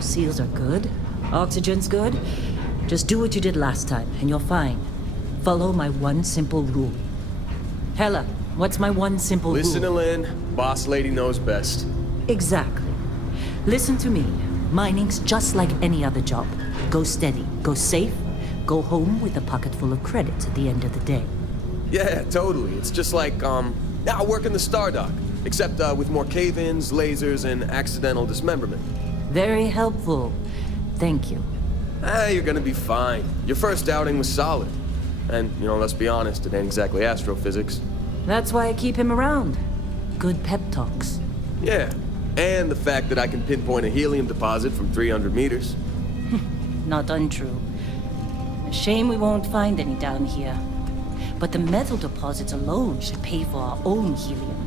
Seals are good. Oxygen's good. Just do what you did last time, and you're fine. Follow my one simple rule. Hella, what's my one simple rule? Listen to Lynn. Boss lady knows best. Exactly. Listen to me. Mining's just like any other job. Go steady, go safe, go home with a pocket full of credits at the end of the day. Yeah, totally. It's just like, I work in the Stardock. Except, with more cave-ins, lasers, and accidental dismemberment. Very helpful. Thank you. You're gonna be fine. Your first outing was solid. And, let's be honest, it ain't exactly astrophysics. That's why I keep him around. Good pep talks. Yeah, and the fact that I can pinpoint a helium deposit from 300 meters. Not untrue. A shame we won't find any down here. But the metal deposits alone should pay for our own helium.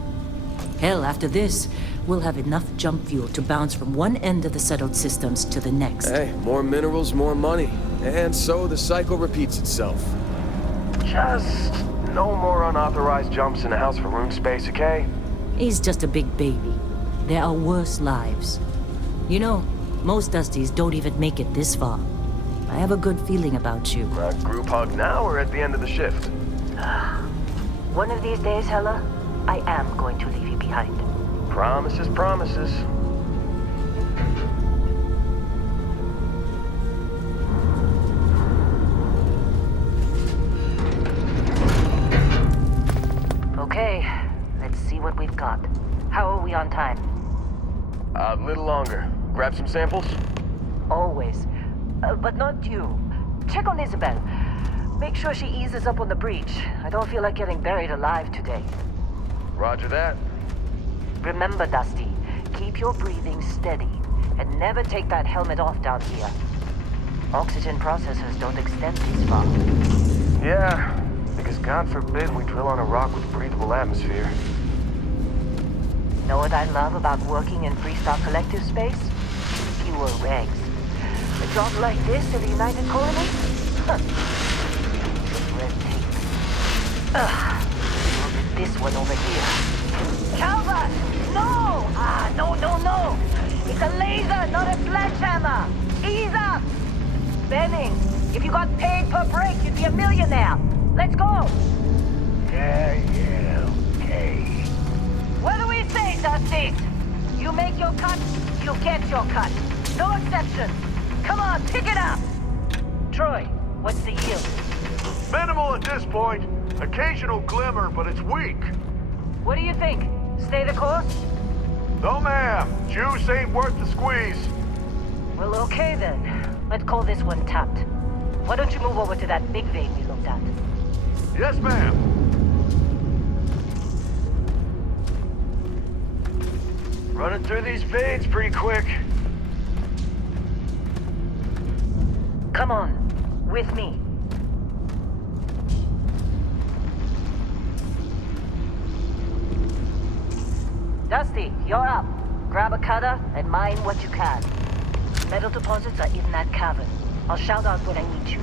Hell, after this, we'll have enough jump fuel to bounce from one end of the settled systems to the next. Hey, more minerals, more money. And so the cycle repeats itself. Just no more unauthorized jumps in the house for room space, okay? He's just a big baby. There are worse lives. You know, most Dusties don't even make it this far. I have a good feeling about you. Group hug now or at the end of the shift? One of these days, Hella, I am going to leave you behind. Promises, promises. Okay, let's see what we've got. How are we on time? A little longer. Grab some samples? Always. But not you. Check on Isabel. Make sure she eases up on the breach. I don't feel like getting buried alive today. Roger that. Remember, Dusty, keep your breathing steady, and never take that helmet off down here. Oxygen processors don't extend this far. Yeah, because God forbid we drill on a rock with breathable atmosphere. Know what I love about working in Freestar Collective space? Fewer regs. A job like this in the United Colonies? Huh. Just red tape. Ugh. This one over here. Calvert! No! No! It's a laser, not a sledgehammer! Ease up! Benning, if you got paid per break, you'd be a millionaire. Let's go! Yeah, okay. What do we say, Dusty? You make your cut, you get your cut. No exceptions. Come on, pick it up! Troy, what's the yield? Minimal at this point. Occasional glimmer, but it's weak. What do you think? Stay the course? No, ma'am. Juice ain't worth the squeeze. Well, okay then. Let's call this one tapped. Why don't you move over to that big vein we looked at? Yes, ma'am. Running through these veins pretty quick. Come on, with me. Dusty, you're up. Grab a cutter and mine what you can. Metal deposits are in that cavern. I'll shout out when I need you.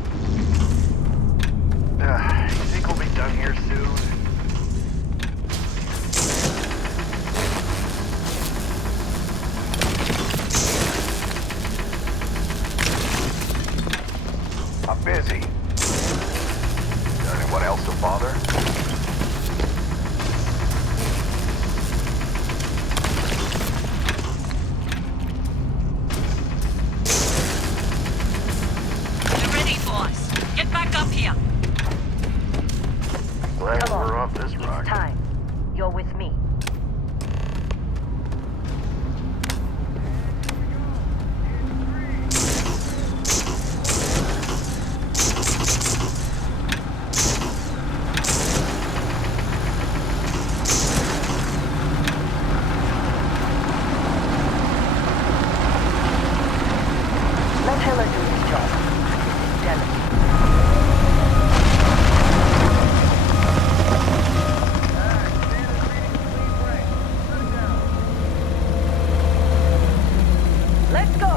You think we'll be done here soon? I'm busy. Anyone else to bother? We're ready, boys. Get back up here. Glad Come on. we're off this rock. It's time. You're with me. Let Hella do his job. It's delicate. Let's go!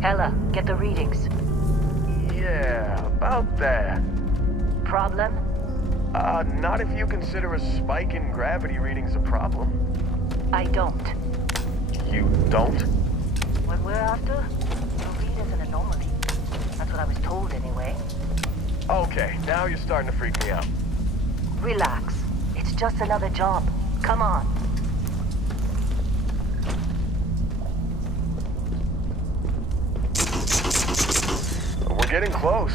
Hella, get the readings. Yeah, about that. Problem? Not if you consider a spike in gravity readings a problem. I don't. You don't? What we're after? You'll read as an anomaly. That's what I was told anyway. Okay, now you're starting to freak me out. Relax. It's just another job. Come on. We're getting close,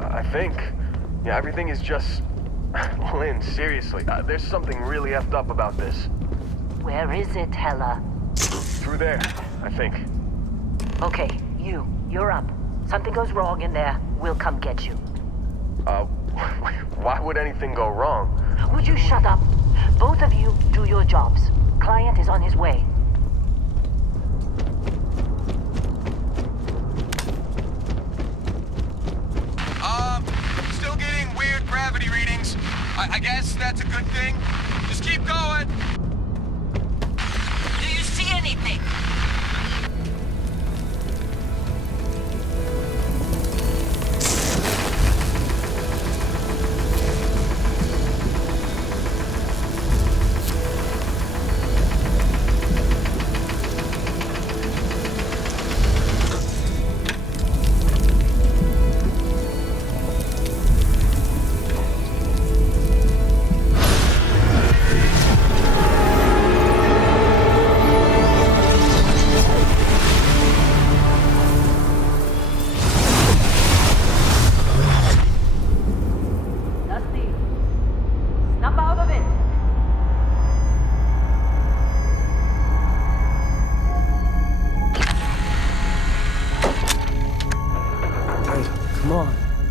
I think. Yeah, everything is just... Lynn, seriously, there's something really effed up about this. Where is it, Hella? Through there, I think. Okay, you're up. Something goes wrong in there, we'll come get you. Why would anything go wrong? Would you shut up? Both of you do your jobs. Client is on his way. Still getting weird gravity readings. I guess that's a good thing. Just keep going. Do you see anything?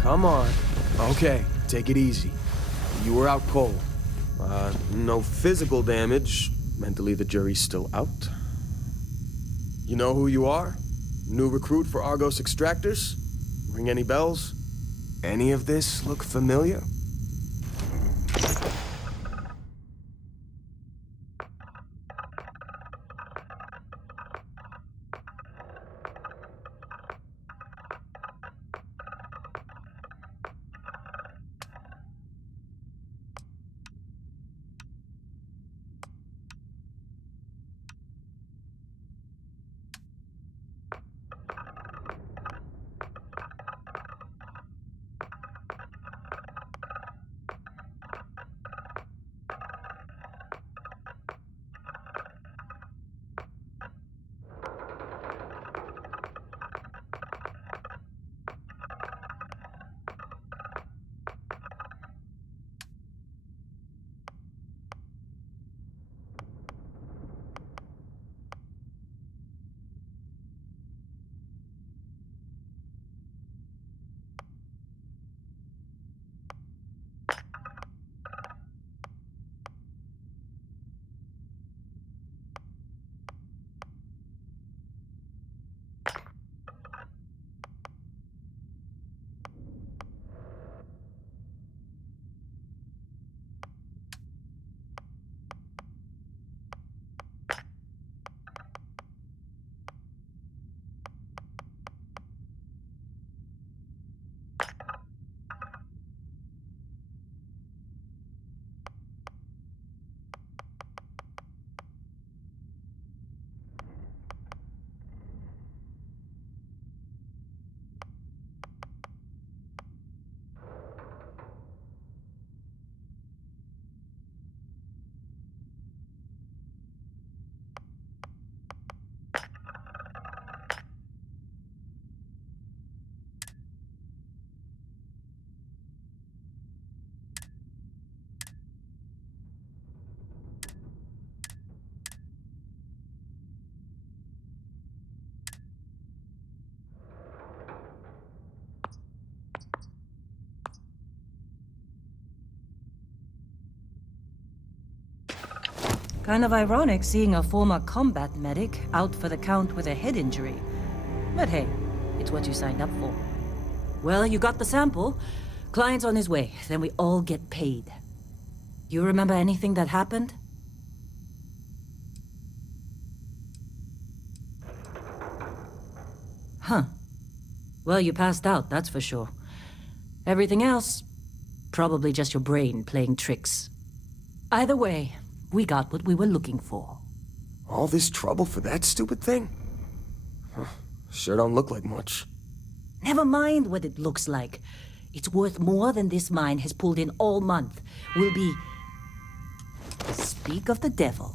Come on. Okay, take it easy. You were out cold. No physical damage. Mentally, the jury's still out. You know who you are? New recruit for Argos Extractors? Ring any bells? Any of this look familiar? Kind of ironic seeing a former combat medic out for the count with a head injury. But hey, it's what you signed up for. Well, you got the sample. Client's on his way, then we all get paid. You remember anything that happened? Huh. Well, you passed out, that's for sure. Everything else, probably just your brain playing tricks. Either way, we got what we were looking for. All this trouble for that stupid thing? Huh, sure don't look like much. Never mind what it looks like. It's worth more than this mine has pulled in all month. Will be... Speak of the devil.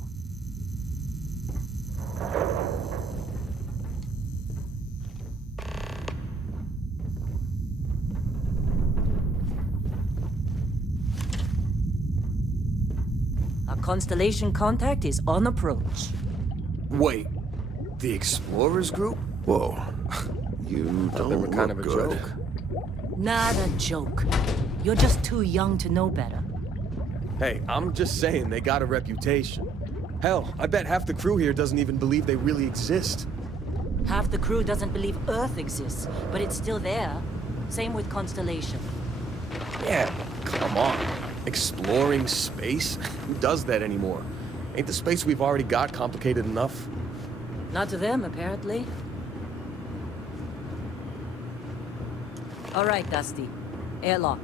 Our constellation contact is on approach. Wait, the Explorers group? Whoa. You Thought they were don't kind of a look good. joke. Not a joke. You're just too young to know better. Hey, I'm just saying they got a reputation. Hell, I bet half the crew here doesn't even believe they really exist. Half the crew doesn't believe Earth exists, but it's still there. Same with Constellation. Yeah, come on. Exploring space? Who does that anymore? Ain't the space we've already got complicated enough? Not to them, apparently. All right, Dusty. Airlock.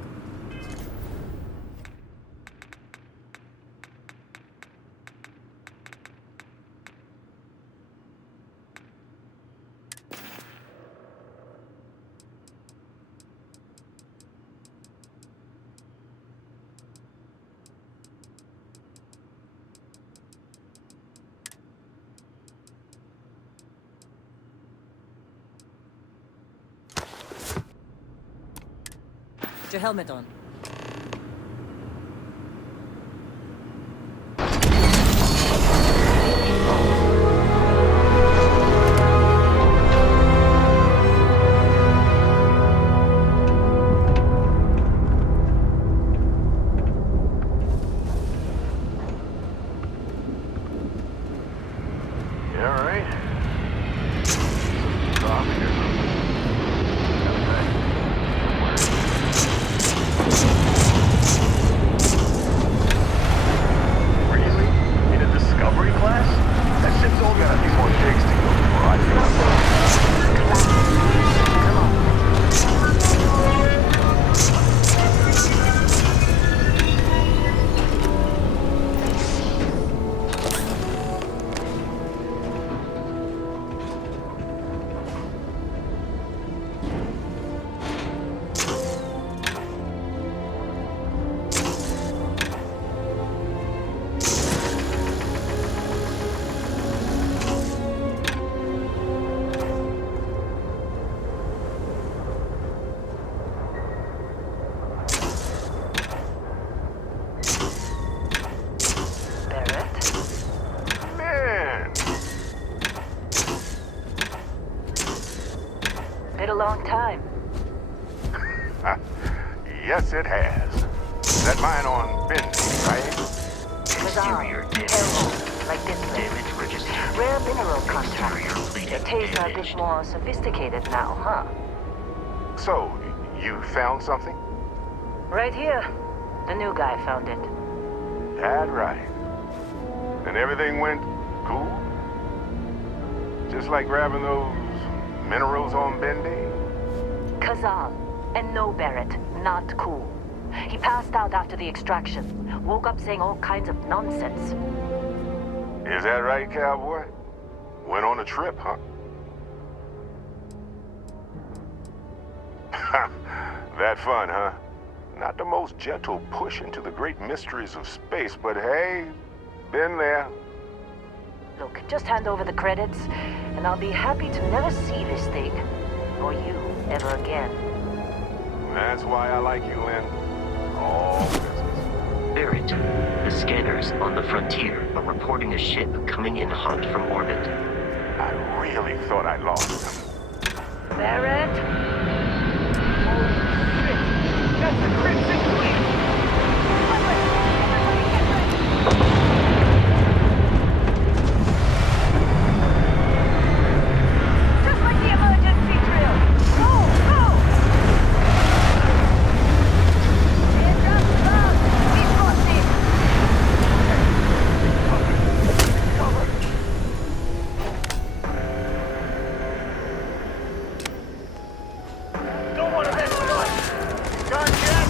Put your helmet on. You all right? Coffee or something? Really? In a discovery class? That ship's all got a few more digs to go before I feel Been a long time. Yes, it has. That mine on Bendy, right? Exterior like this place. Damage register. Rare mineral contact. Exterior The bleeding tastes are a damage. bit more sophisticated now, huh? So, you found something? Right here. The new guy found it. That right. And everything went cool? Just like grabbing those minerals on Bendy? Kazal. And no Barrett. Not cool. He passed out after the extraction. Woke up saying all kinds of nonsense. Is that right, cowboy? Went on a trip, huh? That fun, huh? Not the most gentle push into the great mysteries of space, but hey, been there. Look, just hand over the credits, and I'll be happy to never see this thing. Or you, ever again. That's why I like you, Lynn. All business. Barrett, the scanners on the frontier are reporting a ship coming in hot from orbit. I really thought I lost him. Barrett? Oh, shit. That's the Crimson Queen! Everybody get ready! Just like the emergency drill! Go! Go! Aircraft above! We've got this! Cover! Don't want to mess with us! Done yet?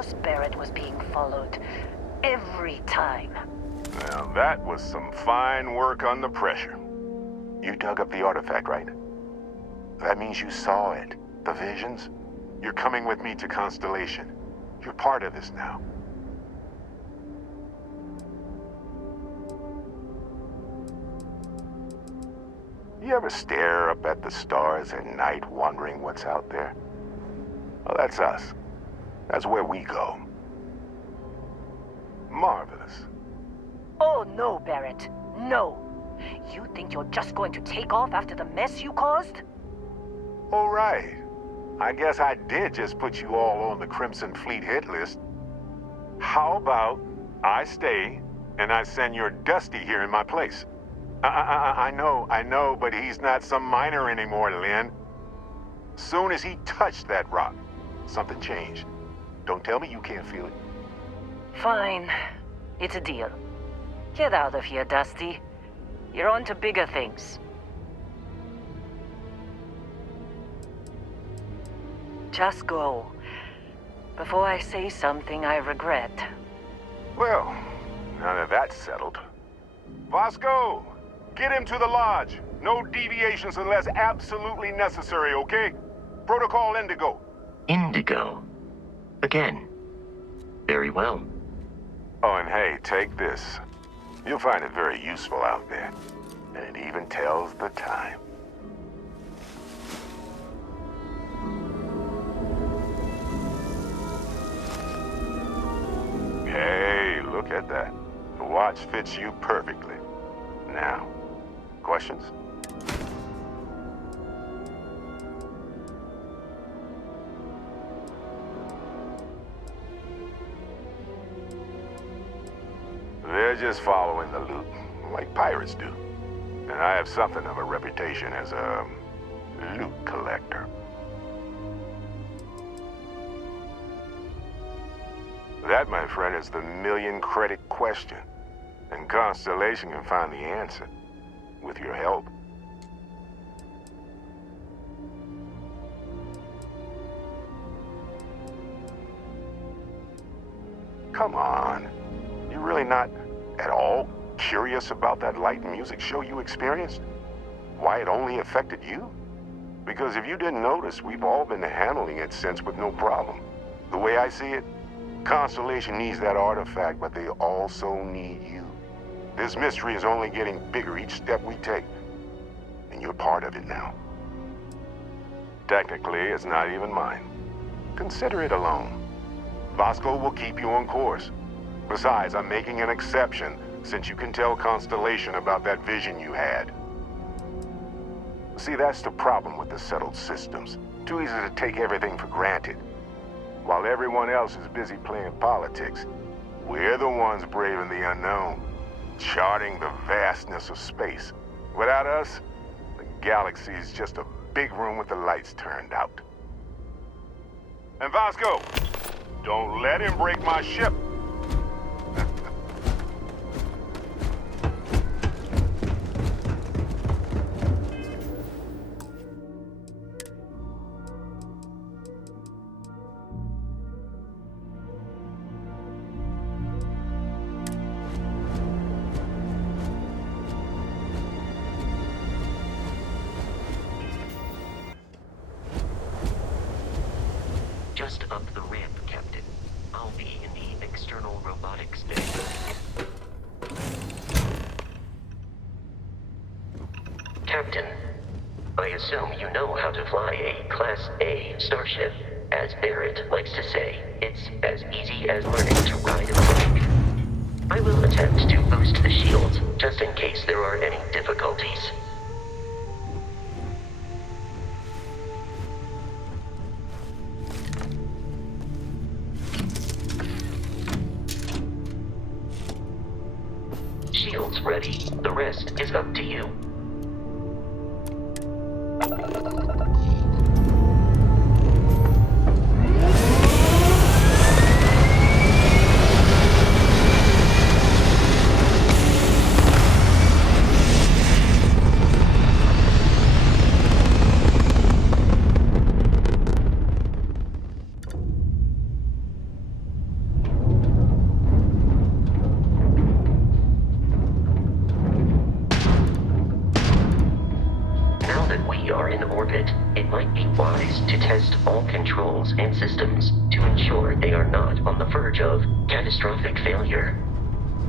course Barrett was being followed. Every time. Now, that was some fine work under pressure. You dug up the artifact, right? That means you saw it. The visions? You're coming with me to Constellation. You're part of this now. You ever stare up at the stars at night wondering what's out there? Well, that's us. That's where we go. Marvelous. Oh no, Barrett. No. You think you're just going to take off after the mess you caused? All right. I guess I did just put you all on the Crimson Fleet hit list. How about I stay and I send your Dusty here in my place? I know, but he's not some miner anymore, Lynn. Soon as he touched that rock, something changed. Don't tell me you can't feel it. Fine. It's a deal. Get out of here, Dusty. You're on to bigger things. Just go. Before I say something I regret. Well, now that that's settled. Vasco, get him to the lodge. No deviations unless absolutely necessary, okay? Protocol Indigo. Indigo. Again. Very well. Oh, and hey, take this. You'll find it very useful out there. And it even tells the time. Hey, look at that. The watch fits you perfectly. Now, questions? They're just following the loot, like pirates do. And I have something of a reputation as a loot collector. That, my friend, is the million-credit question. And Constellation can find the answer, with your help. Come on. You're really not at all curious about that light and music show you experienced? Why it only affected you? Because if you didn't notice, we've all been handling it since with no problem. The way I see it, Constellation needs that artifact, but they also need you. This mystery is only getting bigger each step we take. And you're part of it now. Technically, it's not even mine. Consider it alone. Vasco will keep you on course. Besides, I'm making an exception since you can tell Constellation about that vision you had. See, that's the problem with the settled systems. Too easy to take everything for granted. While everyone else is busy playing politics, we're the ones braving the unknown, charting the vastness of space. Without us, the galaxy is just a big room with the lights turned out. And Vasco, don't let him break my ship. Just up the ramp, Captain. I'll be in the external robotics bay. Captain, I assume you know how to fly a Class A starship. As Barrett likes to say, it's as easy as learning to ride a bike. I will attempt to boost the shields, just in case there are any difficulties. Shields ready. The rest is up to you. in orbit, it might be wise to test all controls and systems to ensure they are not on the verge of catastrophic failure.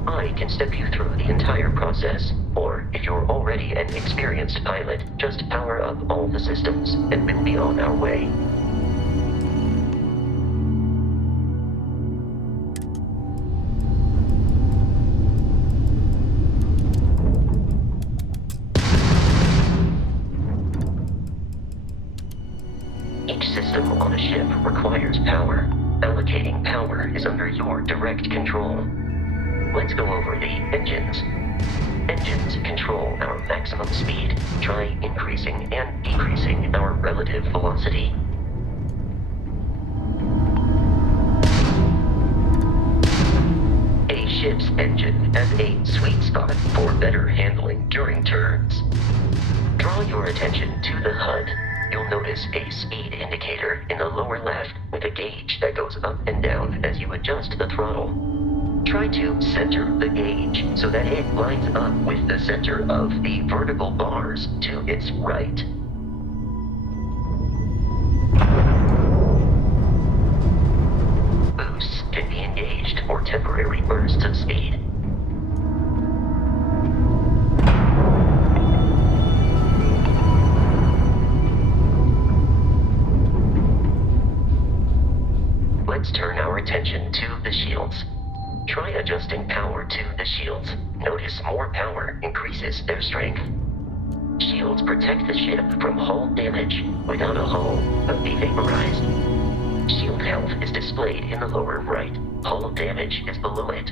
I can step you through the entire process, or if you're already an experienced pilot, just power up all the systems and we'll be on our way. Each system on a ship requires power. Allocating power is under your direct control. Let's go over the engines. Engines control our maximum speed. Try increasing and decreasing our relative velocity. A ship's engine has a sweet spot for better handling during turns. Draw your attention to the HUD. You'll notice a speed indicator in the lower left with a gauge that goes up and down as you adjust the throttle. Try to center the gauge so that it lines up with the center of the vertical bars to its right. Boosts can be engaged for temporary bursts of speed. Let's turn our attention to the shields. Try adjusting power to the shields. Notice more power increases their strength. Shields protect the ship from hull damage. Without a hull, but be vaporized. Shield health is displayed in the lower right. Hull damage is below it.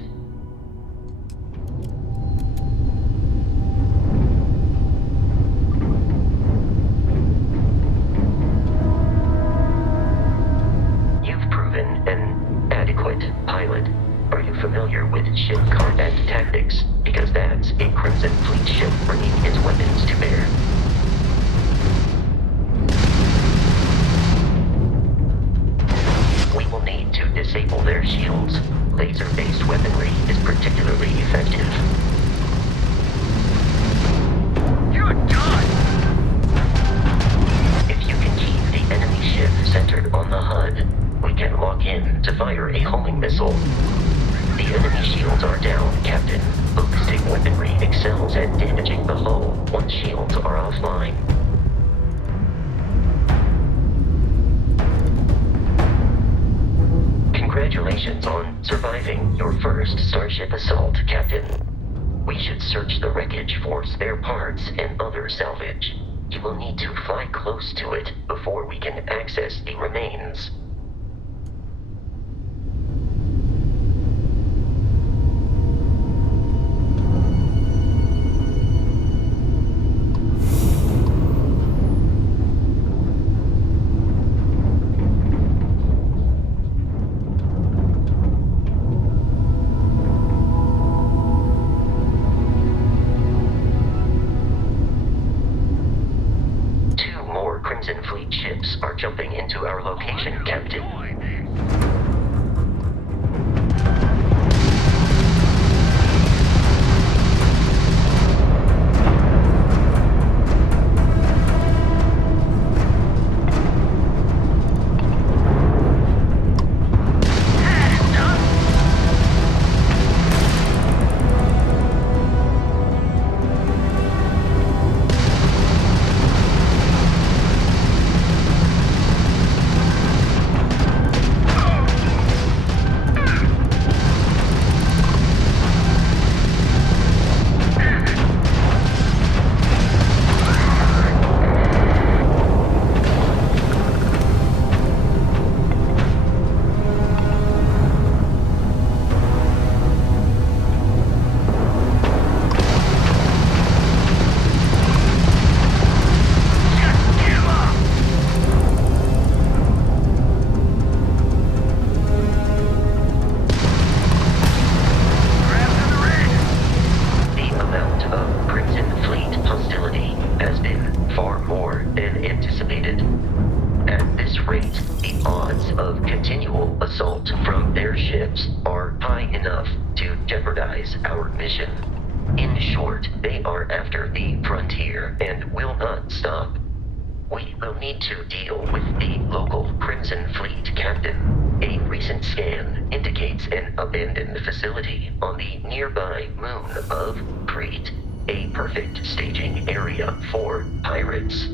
You've proven an adequate pilot. Are you familiar with ship combat tactics? Because that's a Crimson Fleet ship bringing its weapons to bear. We will need to disable their shields. Laser-based weaponry is particularly effective. You're done! If you can keep the enemy ship centered on the HUD, we can lock in to fire a homing missile. The enemy shields are down, Captain. Ballistic weaponry excels at damaging the hull once shields are offline. Congratulations on surviving your first Starship assault, Captain. We should search the wreckage for spare parts and other salvage. You will need to fly close to it before we can access the remains. Crimson Fleet ships are jumping into our location, Captain. Our mission. In short, they are after the frontier and will not stop. We will need to deal with the local Crimson Fleet captain. A recent scan indicates an abandoned facility on the nearby moon of Crete. A perfect staging area for pirates.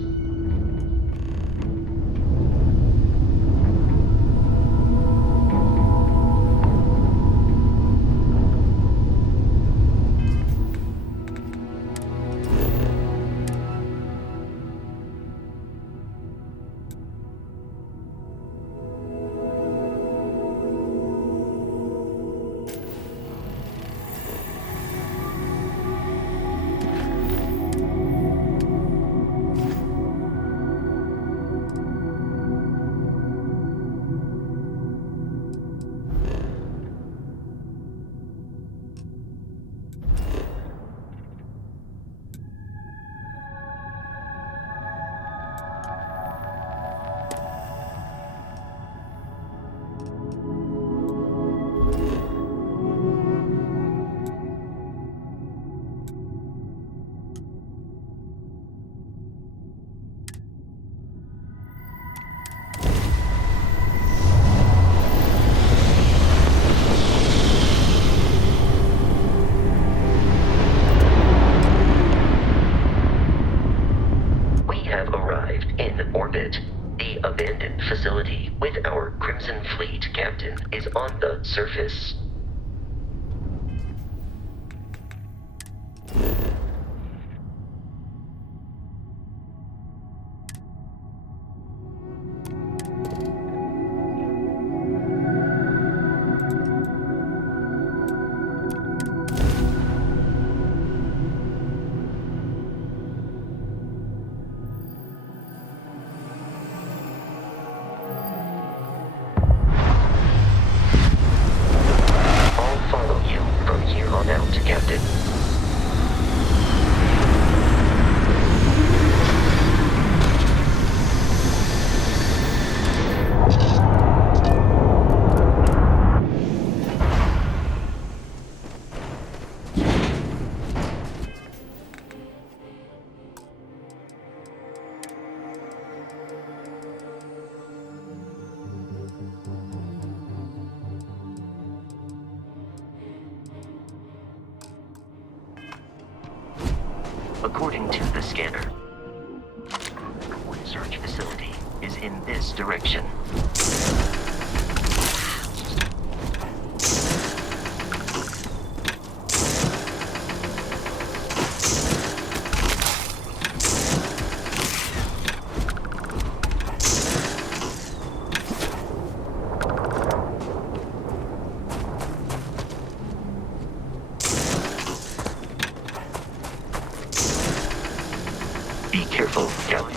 The abandoned facility with our Crimson Fleet captain is on the surface. Captain. According to the scanner, the research facility is in this direction. Be careful, Captain.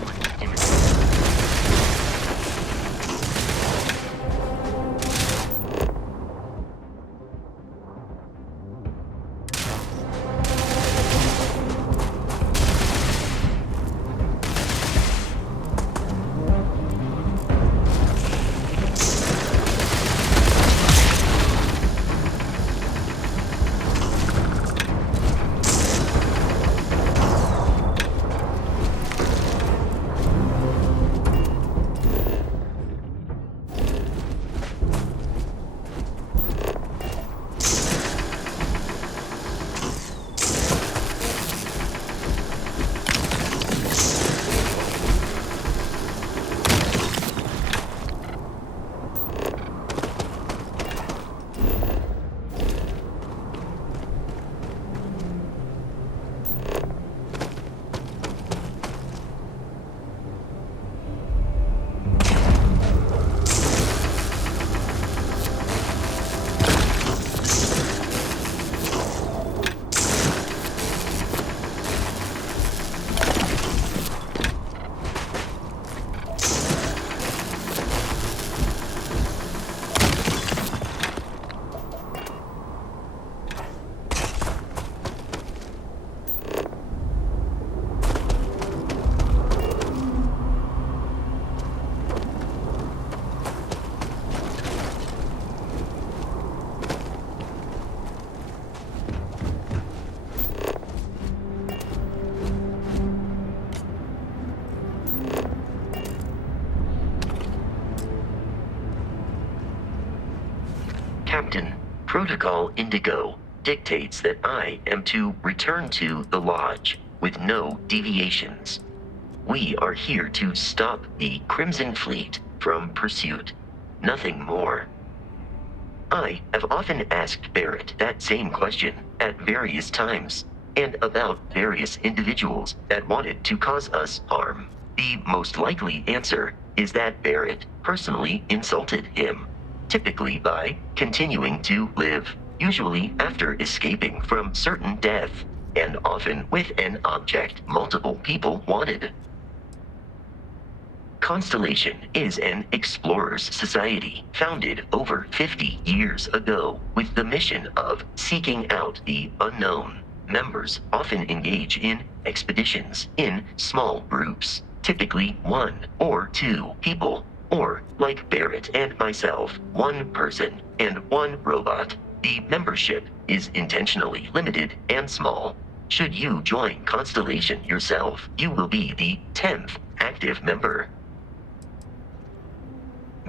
Captain. Protocol Indigo dictates that I am to return to the Lodge with no deviations. We are here to stop the Crimson Fleet from pursuit. Nothing more. I have often asked Barrett that same question at various times, and about various individuals that wanted to cause us harm. The most likely answer is that Barrett personally insulted him, typically by continuing to live, usually after escaping from certain death, and often with an object multiple people wanted. Constellation is an explorers society founded over 50 years ago with the mission of seeking out the unknown. Members often engage in expeditions in small groups, typically 1 or 2 people, or, like Barrett and myself, 1 person and 1 robot. The membership is intentionally limited and small. Should you join Constellation yourself, you will be the 10th active member.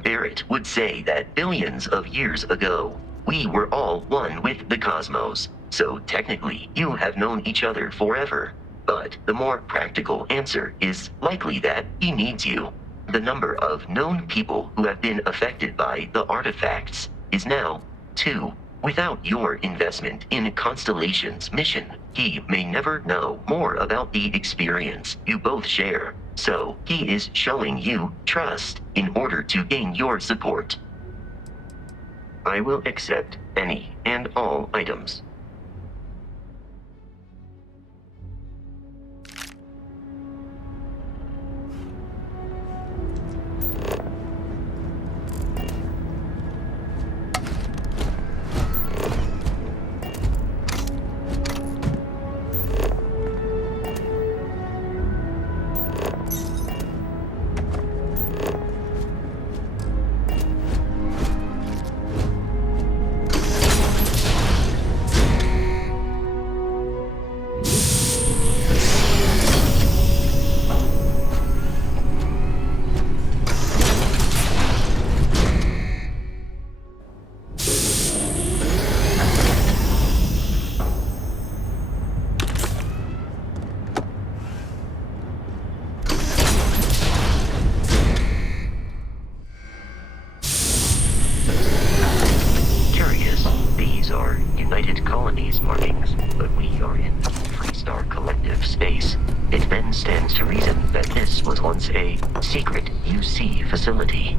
Barrett would say that billions of years ago, we were all one with the cosmos, so technically you have known each other forever. But the more practical answer is likely that he needs you. The number of known people who have been affected by the artifacts is now 2. Without your investment in Constellation's mission, he may never know more about the experience you both share. So, he is showing you trust in order to gain your support. I will accept any and all items. United Colonies markings, but we are in Freestar Collective space. It then stands to reason that this was once a secret UC facility.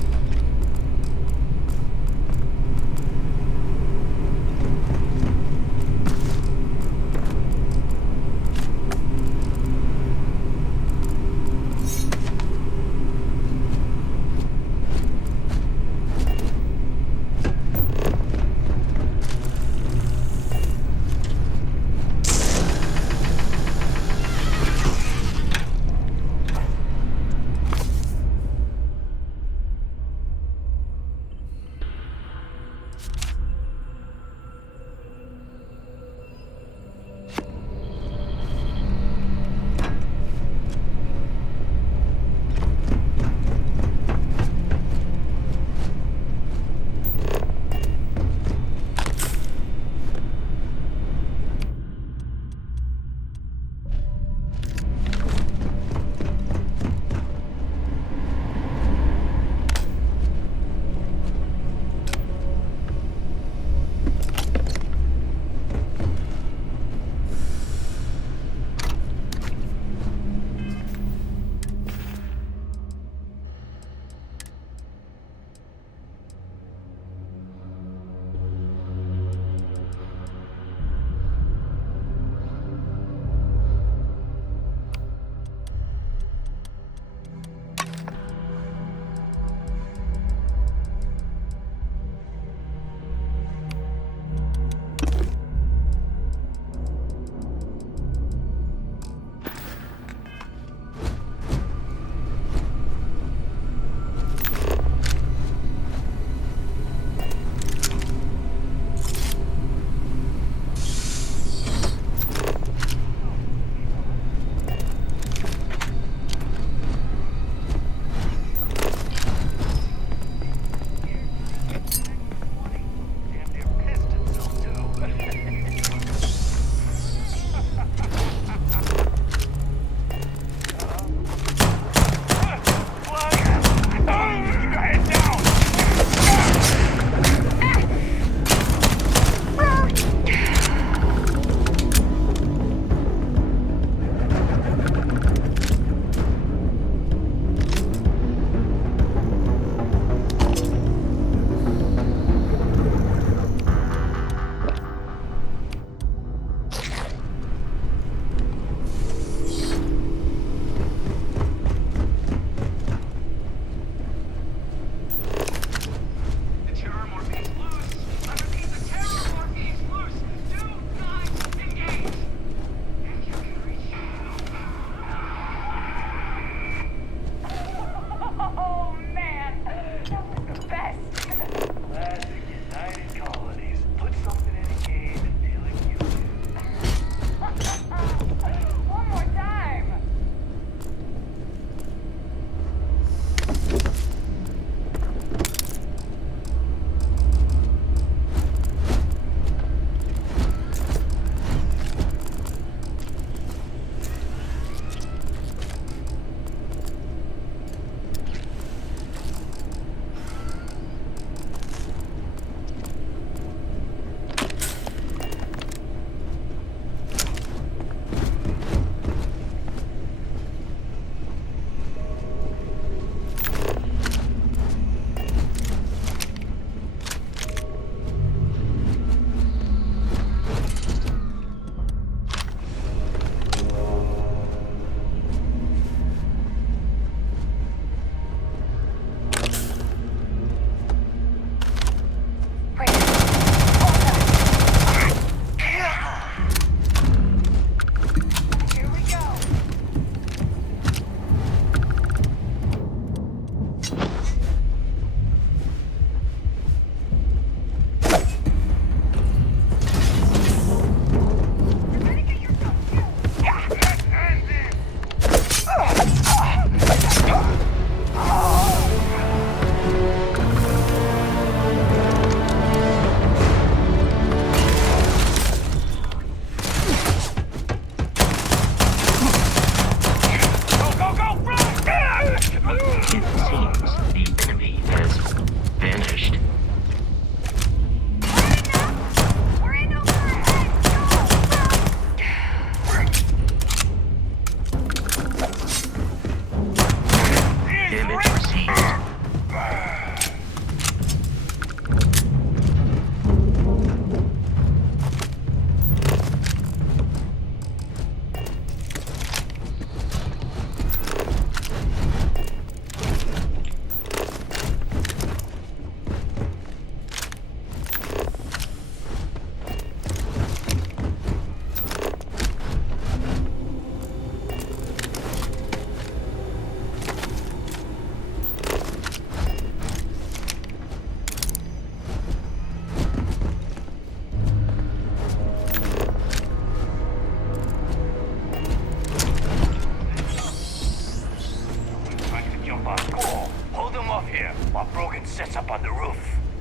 access up on the roof.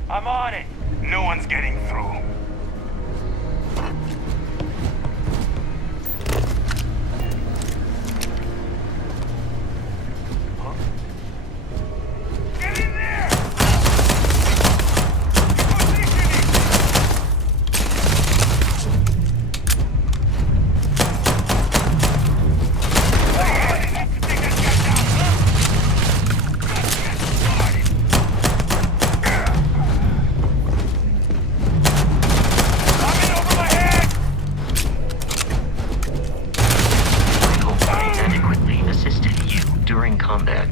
I'm on it. No one's getting through. Get in there! Combat.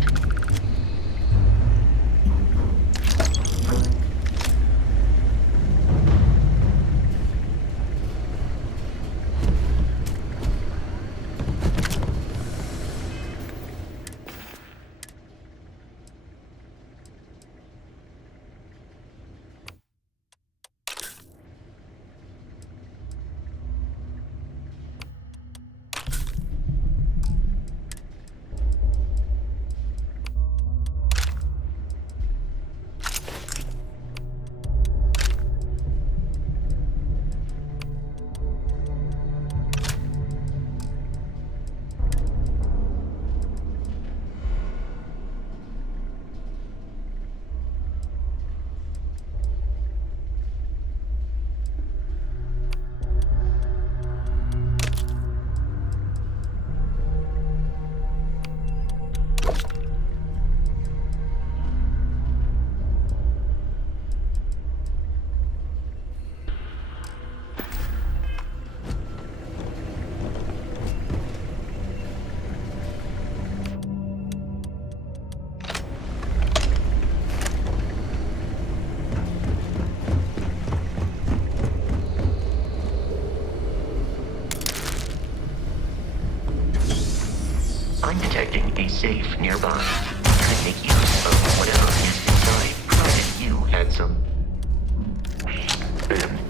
I'm detecting a safe nearby. Can I make use of whatever is inside, provided you had some...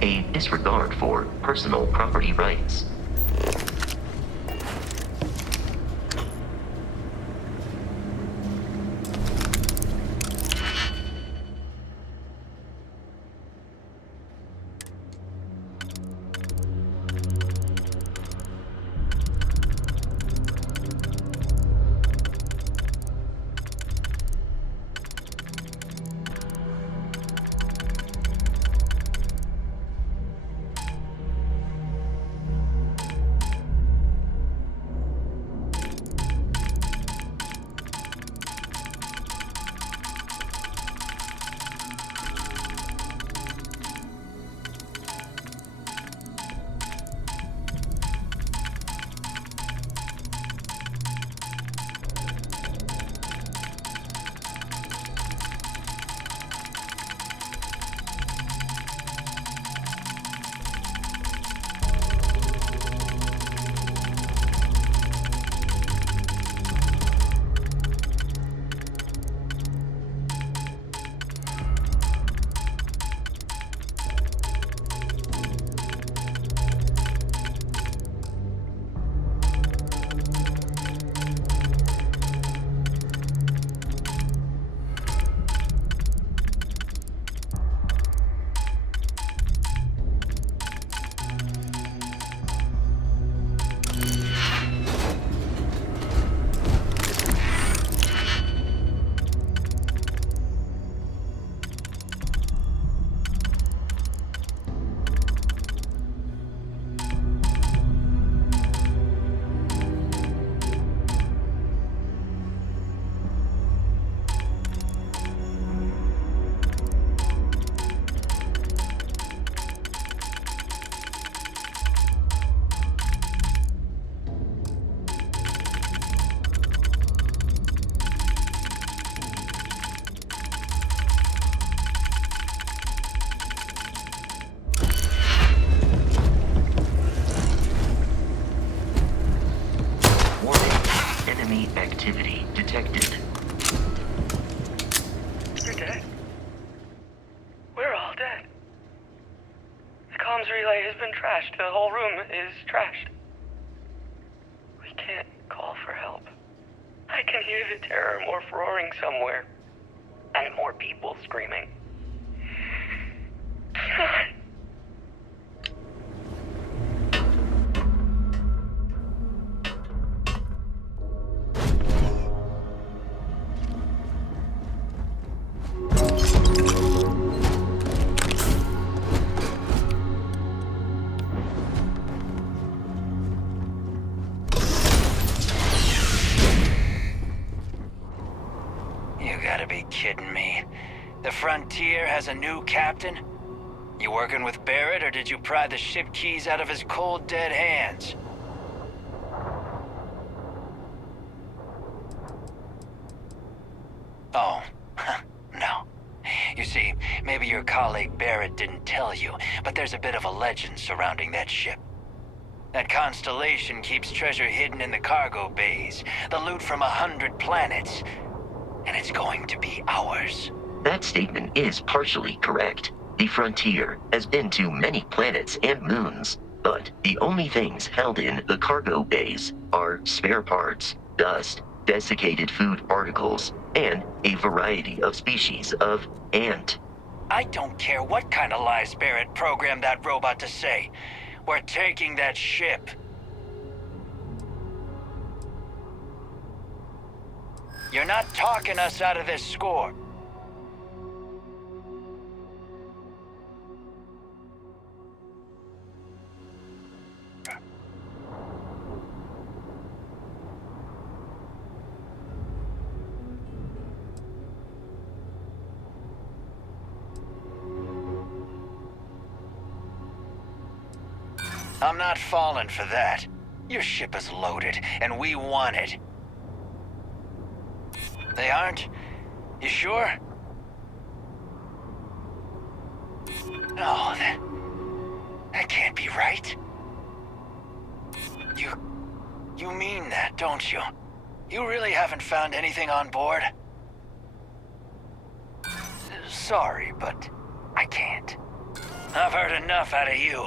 a disregard for personal property rights. Activity detected. You're dead. We're all dead. The comms relay has been trashed. The whole room is trashed. We can't call for help. I can hear the terror morph roaring somewhere. and more people screaming. God. You gotta be kidding me. The Frontier has a new captain? You working with Barrett, or did you pry the ship keys out of his cold, dead hands? Oh, no. You see, maybe your colleague Barrett didn't tell you, but there's a bit of a legend surrounding that ship. That constellation keeps treasure hidden in the cargo bays, the loot from 100 planets. And it's going to be ours. That statement is partially correct. The Frontier has been to many planets and moons, but the only things held in the cargo bays are spare parts, dust, desiccated food particles, and a variety of species of ant. I don't care what kind of lies Barrett programmed that robot to say. We're taking that ship. You're not talking us out of this score. I'm not falling for that. Your ship is loaded, and we want it. They aren't? You sure? No, that can't be right. You mean that, don't you? You really haven't found anything on board? Sorry, but I can't. I've heard enough out of you.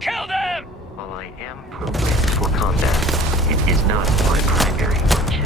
Kill them! While I am programmed for combat, it is not my primary function.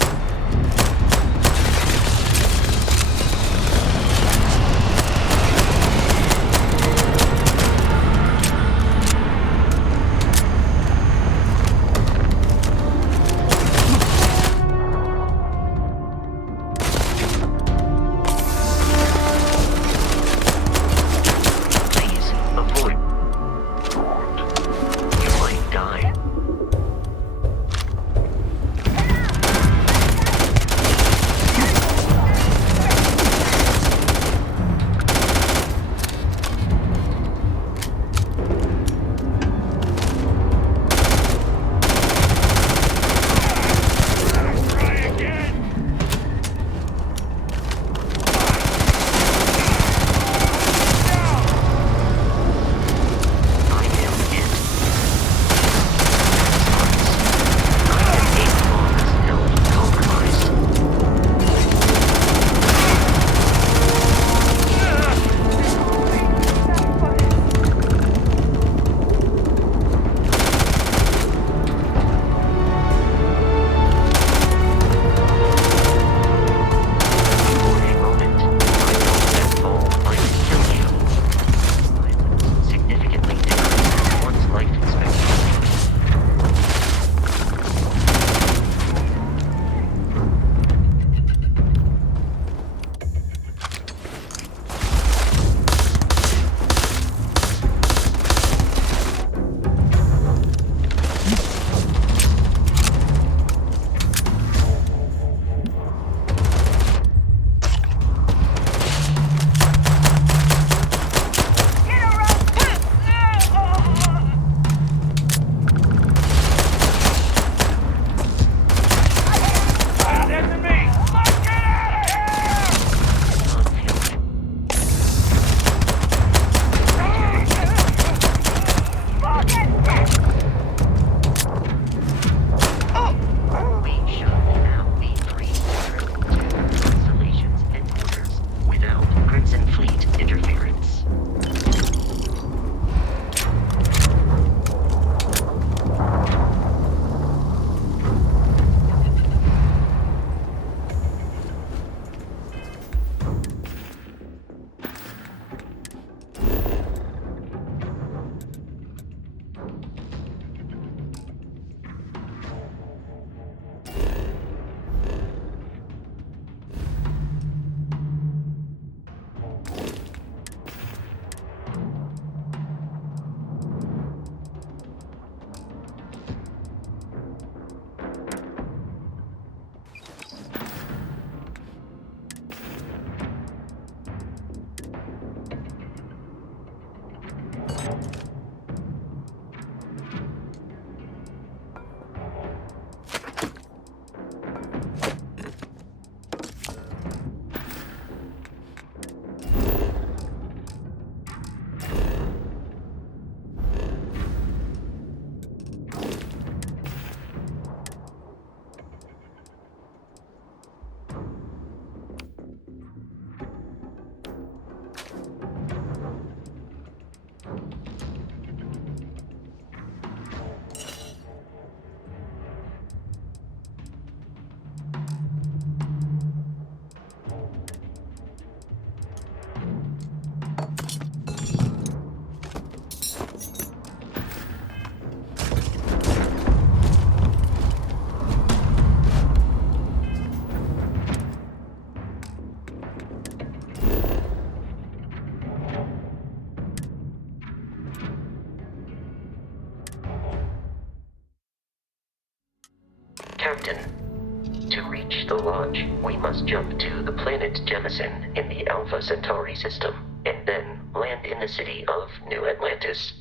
To reach the Lodge, we must jump to the planet Jemison in the Alpha Centauri system, and then land in the city of New Atlantis.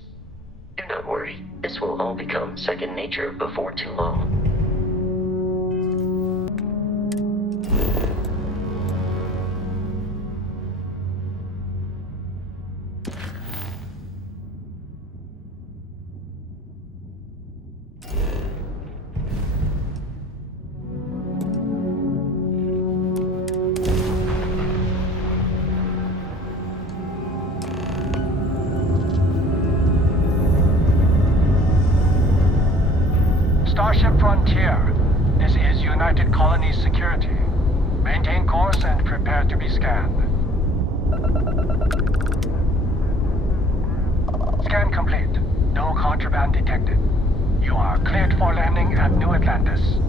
Do not worry, this will all become second nature before too long. Starship Frontier. This is United Colonies Security. Maintain course and prepare to be scanned. Scan complete. No contraband detected. You are cleared for landing at New Atlantis.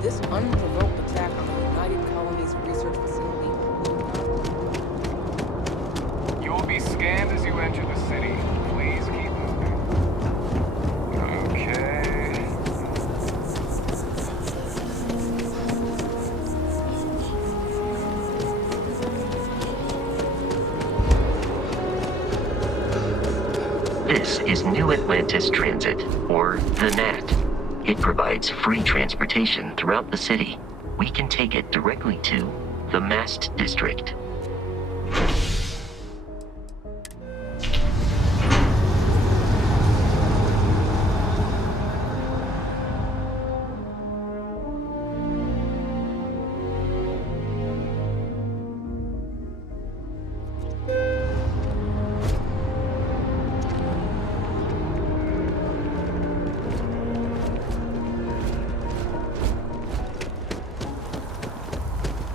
This unprovoked attack on the United Colonies research facility. You will be scanned as you enter the city. Please keep moving. Okay. This is New Atlantis Transit, or the NAT. It provides free transportation throughout the city. We can take it directly to the Mast District.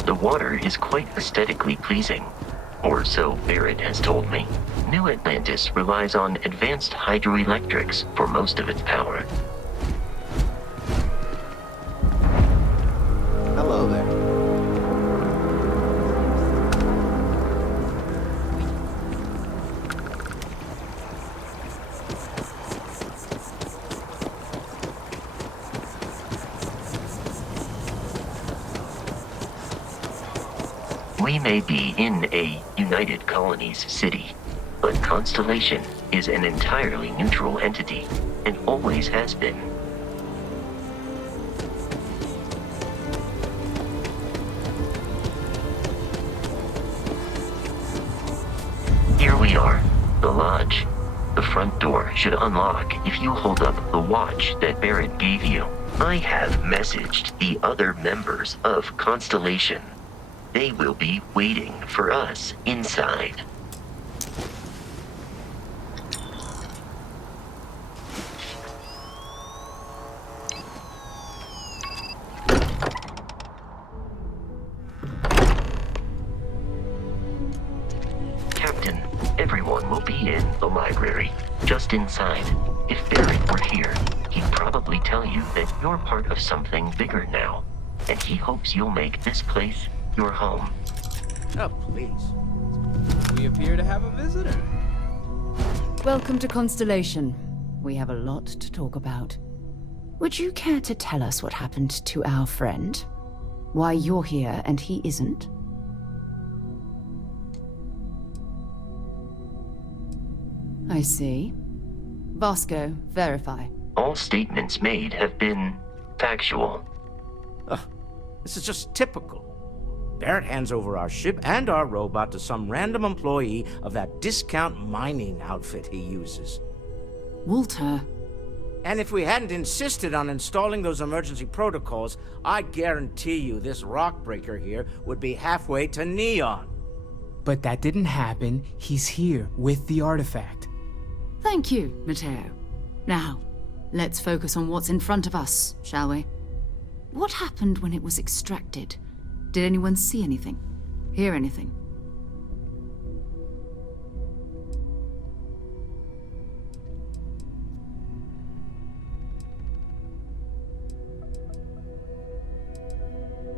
The water is quite aesthetically pleasing, or so Barrett has told me. New Atlantis relies on advanced hydroelectrics for most of its power. Hello there. We may be in a United Colonies city, but Constellation is an entirely neutral entity, and always has been. Here we are, the Lodge. The front door should unlock if you hold up the watch that Barrett gave you. I have messaged the other members of Constellation. They will be waiting for us inside. Captain, everyone will be in the library, just inside. If Barrett were here, he'd probably tell you that you're part of something bigger now, and he hopes you'll make this place your home. Oh, please. We appear to have a visitor. Welcome to Constellation. We have a lot to talk about. Would you care to tell us what happened to our friend? Why you're here and he isn't? I see. Vasco, verify. All statements made have been factual. This is just typical. Barrett hands over our ship and our robot to some random employee of that discount mining outfit he uses. Walter. And if we hadn't insisted on installing those emergency protocols, I guarantee you this rock breaker here would be halfway to Neon. But that didn't happen. He's here with the artifact. Thank you, Matteo. Now, let's focus on what's in front of us, shall we? What happened when it was extracted? Did anyone see anything? Hear anything?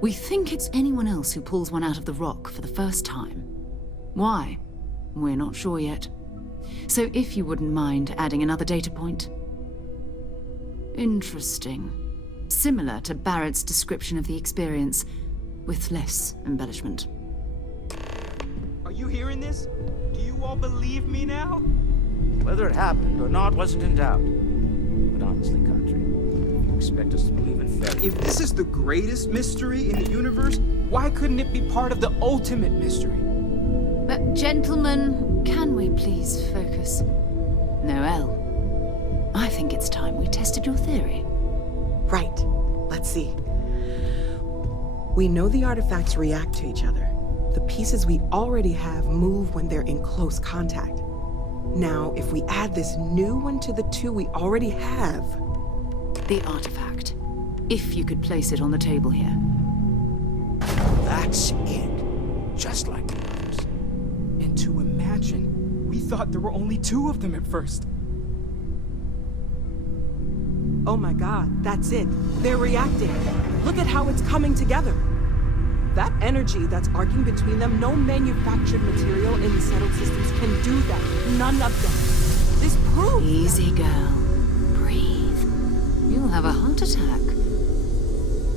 We think it's anyone else who pulls one out of the rock for the first time. Why? We're not sure yet. So if you wouldn't mind adding another data point. Interesting. Similar to Barrett's description of the experience, with less embellishment. Are you hearing this? Do you all believe me now? Whether it happened or not wasn't in doubt. But honestly, Country, if you expect us to believe in fairy... If this is the greatest mystery in the universe, why couldn't it be part of the ultimate mystery? But gentlemen, can we please focus? Noel, I think it's time we tested your theory. Right. Let's see. We know the artifacts react to each other. The pieces we already have move when they're in close contact. Now, if we add this new one to the two we already have... The artifact. If you could place it on the table here. That's it. Just like the others. And to imagine, we thought there were only 2 of them at first. Oh my god, that's it. They're reacting. Look at how it's coming together. That energy that's arcing between them, no manufactured material in the settled systems can do that. None of them. This proves... Easy, girl. Breathe. You'll have a heart attack.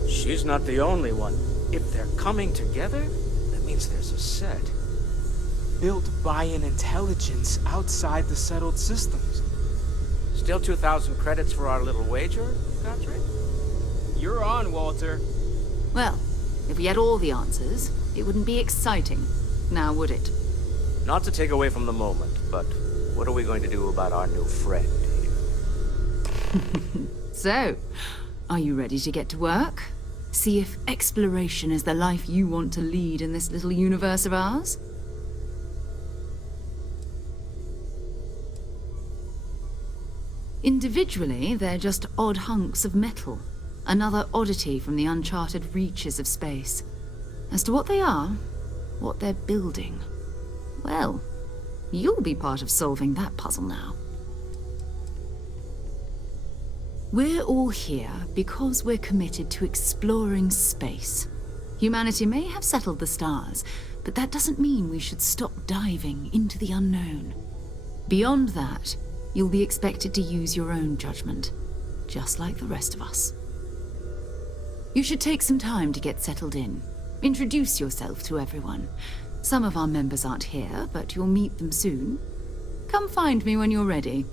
She's not the only one. If they're coming together, that means there's a set. Built by an intelligence outside the settled systems. Still 2,000 credits for our little wager, Country? You're on, Walter. Well, if we had all the answers, it wouldn't be exciting, now would it? Not to take away from the moment, but what are we going to do about our new friend here? So, are you ready to get to work? See if exploration is the life you want to lead in this little universe of ours? Individually, they're just odd hunks of metal. Another oddity from the uncharted reaches of space. As to what they are, what they're building, well, you'll be part of solving that puzzle now. We're all here because we're committed to exploring space. Humanity may have settled the stars, but that doesn't mean we should stop diving into the unknown. Beyond that, you'll be expected to use your own judgment, just like the rest of us. You should take some time to get settled in. Introduce yourself to everyone. Some of our members aren't here, but you'll meet them soon. Come find me when you're ready.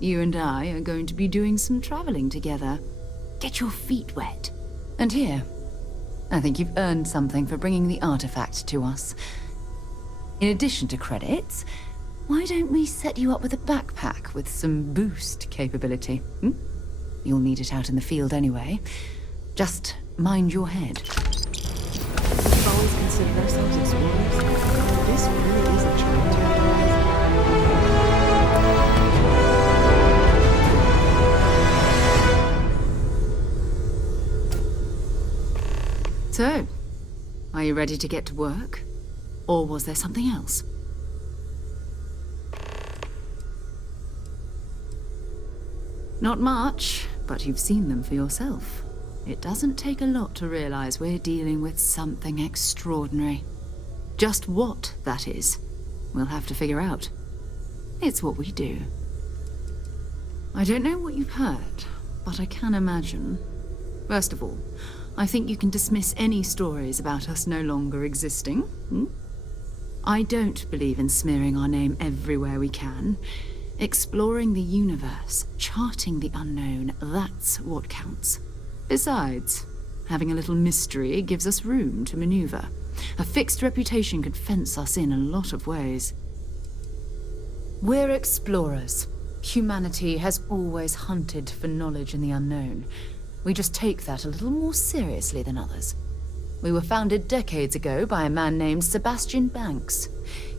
You and I are going to be doing some traveling together. Get your feet wet. And here, I think you've earned something for bringing the artifact to us. In addition to credits, why don't we set you up with a backpack with some boost capability? You'll need it out in the field anyway. Just mind your head. We've always considered ourselves explorers. This really is a charming territory. So, are you ready to get to work? Or was there something else? Not much, but you've seen them for yourself. It doesn't take a lot to realize we're dealing with something extraordinary. Just what that is, we'll have to figure out. It's what we do. I don't know what you've heard, but I can imagine. First of all, I think you can dismiss any stories about us no longer existing. I don't believe in smearing our name everywhere we can. Exploring the universe, charting the unknown, that's what counts. Besides, Having a little mystery gives us room to maneuver. A fixed reputation could fence us in a lot of ways. We're explorers. Humanity has always hunted for knowledge in the unknown. We just take that a little more seriously than others. We were founded decades ago by a man named Sebastian Banks.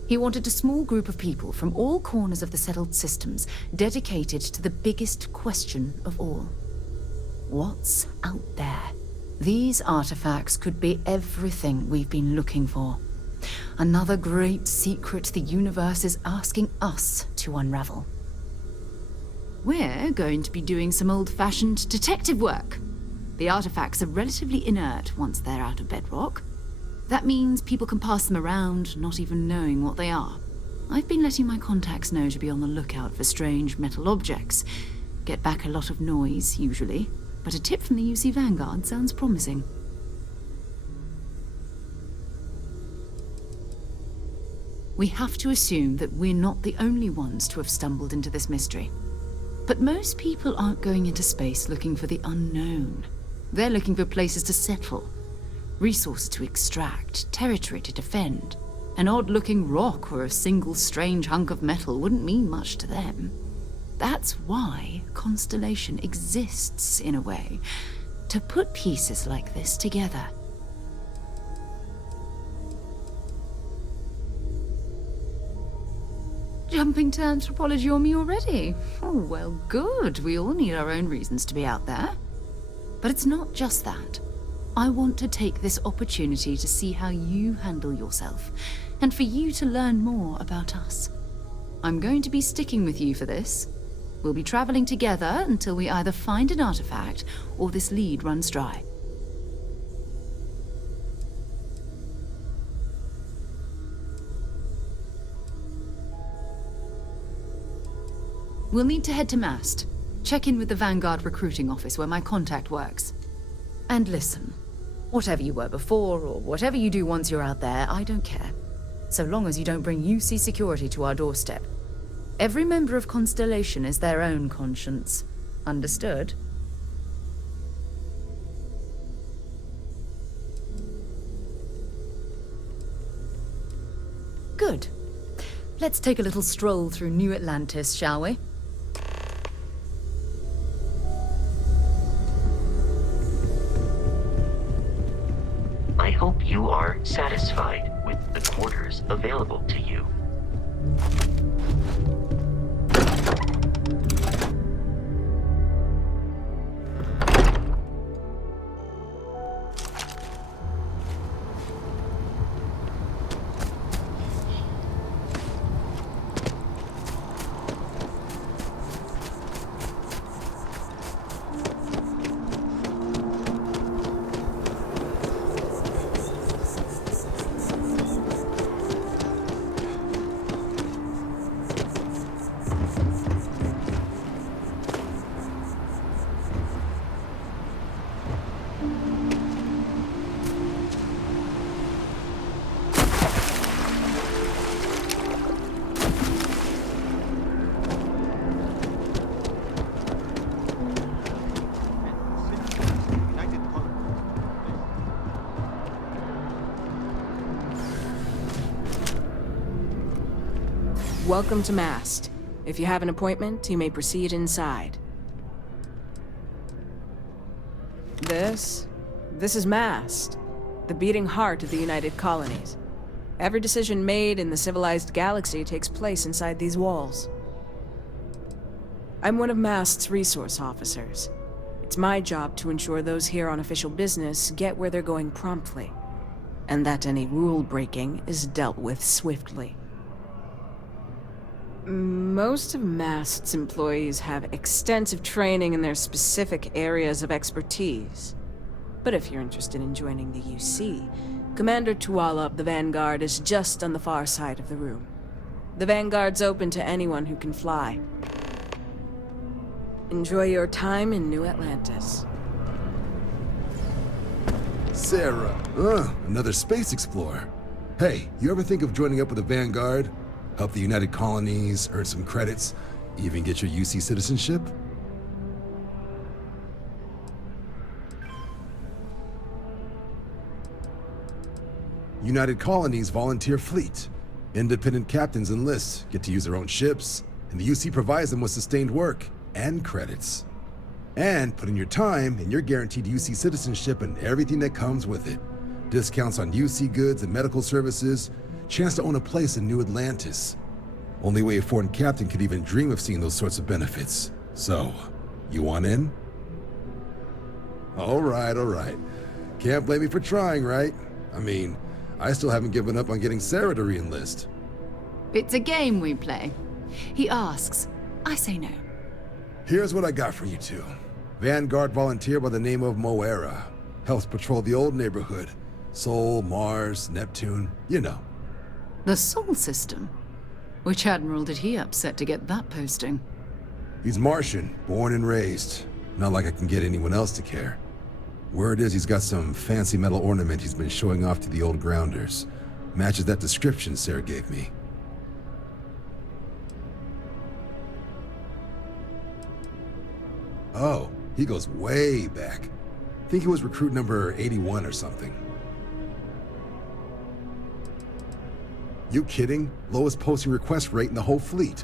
He wanted a small group of people from all corners of the settled systems dedicated to the biggest question of all. What's out there? These artifacts could be everything we've been looking for. Another great secret the universe is asking us to unravel. We're going to be doing some old-fashioned detective work. The artifacts are relatively inert once they're out of bedrock. That means people can pass them around, not even knowing what they are. I've been letting my contacts know to be on the lookout for strange metal objects. Get back a lot of noise, usually, but a tip from the UC Vanguard sounds promising. We have to assume that we're not the only ones to have stumbled into this mystery. But most people aren't going into space looking for the unknown. They're looking for places to settle, resources to extract, territory to defend. An odd-looking rock or a single strange hunk of metal wouldn't mean much to them. That's why Constellation exists, in a way, to put pieces like this together. Jumping to anthropology on me already? Oh, well, good. We all need our own reasons to be out there. But it's not just that. I want to take this opportunity to see how you handle yourself, and for you to learn more about us. I'm going to be sticking with you for this. We'll be traveling together until we either find an artifact or this lead runs dry. We'll need to head to Mast. Check in with the Vanguard recruiting office where my contact works. And listen, whatever you were before or whatever you do once you're out there, I don't care. So long as you don't bring UC security to our doorstep. Every member of Constellation is their own conscience. Understood? Good. Let's take a little stroll through New Atlantis, shall we? I hope you are satisfied with the quarters available to you. Welcome to Mast. If you have an appointment, you may proceed inside. This is Mast, the beating heart of the United Colonies. Every decision made in the civilized galaxy takes place inside these walls. I'm one of Mast's resource officers. It's my job to ensure those here on official business get where they're going promptly, and that any rule breaking is dealt with swiftly. Most of Mast's employees have extensive training in their specific areas of expertise. But if you're interested in joining the UC, Commander Tuala of the Vanguard is just on the far side of the room. The Vanguard's open to anyone who can fly. Enjoy your time in New Atlantis. Sarah, another space explorer. Hey, you ever think of joining up with the Vanguard? Help the United Colonies, earn some credits, even get your UC citizenship? United Colonies Volunteer Fleet. Independent captains enlist, get to use their own ships, and the UC provides them with sustained work and credits. And put in your time, and you're guaranteed UC citizenship and everything that comes with it. Discounts on UC goods and medical services, chance to own a place in New Atlantis. Only way a foreign captain could even dream of seeing those sorts of benefits. So, you want in? All right. Can't blame me for trying, right? I mean, I still haven't given up on getting Sarah to re-enlist. It's a game we play. He asks, I say no. Here's what I got for you two. Vanguard volunteer by the name of Moira. Helps patrol the old neighborhood. Sol, Mars, Neptune, you know. The Sol system? Which admiral did he upset to get that posting? He's Martian, born and raised. Not like I can get anyone else to care. Word is he's got some fancy metal ornament he's been showing off to the old grounders. Matches that description Sarah gave me. Oh, he goes way back. Think he was recruit number 81 or something. You kidding? Lowest posting request rate in the whole fleet.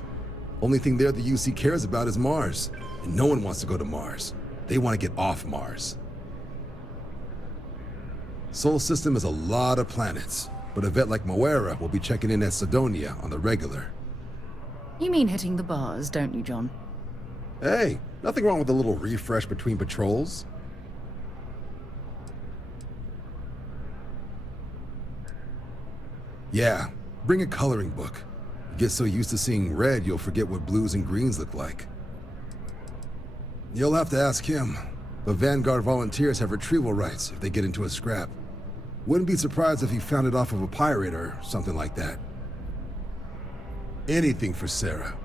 Only thing there the UC cares about is Mars. And no one wants to go to Mars. They want to get off Mars. Sol system has a lot of planets, but a vet like Moira will be checking in at Sidonia on the regular. You mean hitting the bars, don't you, John? Hey, nothing wrong with a little refresh between patrols. Yeah, bring a coloring book. You get so used to seeing red, you'll forget what blues and greens look like. You'll have to ask him, but Vanguard volunteers have retrieval rights if they get into a scrap. Wouldn't be surprised if he found it off of a pirate or something like that. Anything for Sarah.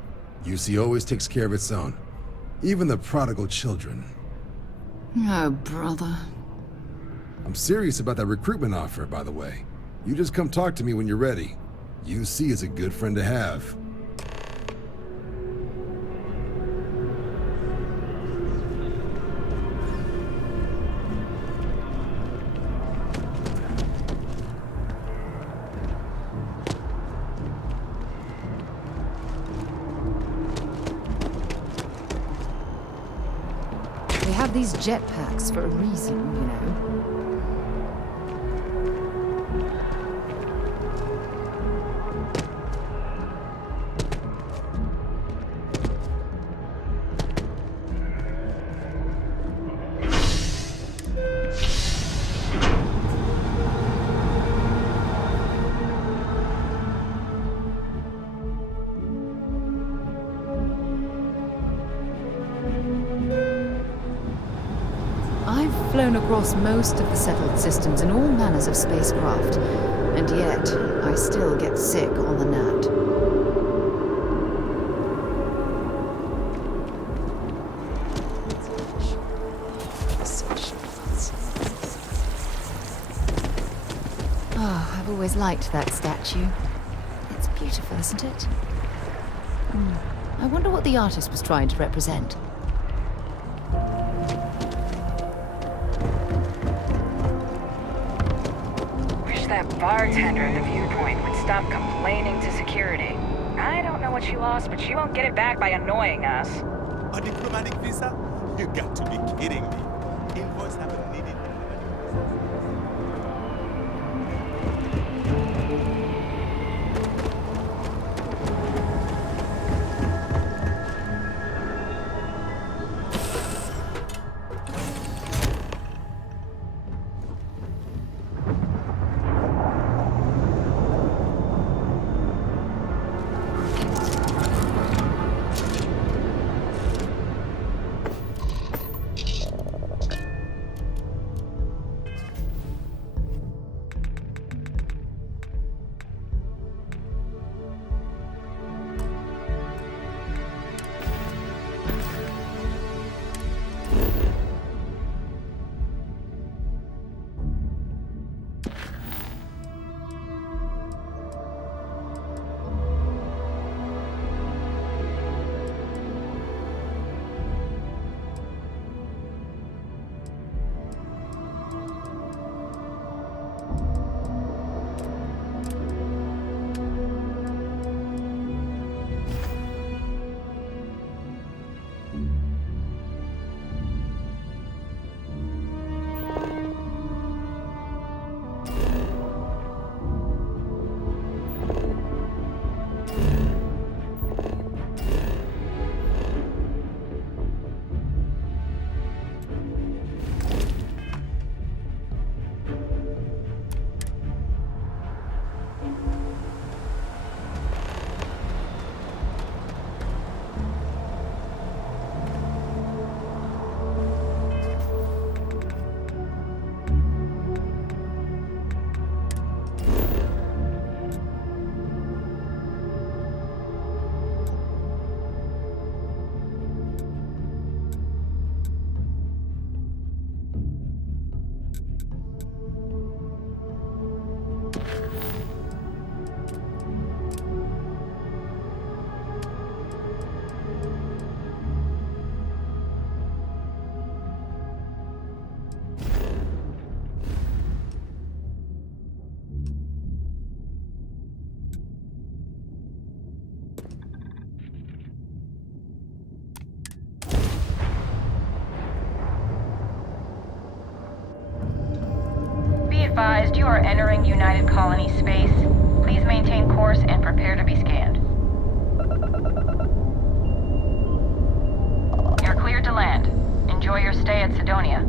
UC always takes care of its own. Even the prodigal children. Oh, brother. I'm serious about that recruitment offer, by the way. You just come talk to me when you're ready. UC is a good friend to have. They have these jetpacks for a reason, you know. I've flown across most of the settled systems in all manners of spacecraft, and yet I still get sick on the gnat. Oh, I've always liked that statue. It's beautiful, isn't it? I wonder what the artist was trying to represent. That bartender at the viewpoint would stop complaining to security. I don't know what she lost, but she won't get it back by annoying us. A diplomatic visa? You got to be kidding me. Invoice haven't needed Be advised, you are entering United Colony space. Please maintain course and prepare to be scanned. You're cleared to land. Enjoy your stay at Sidonia.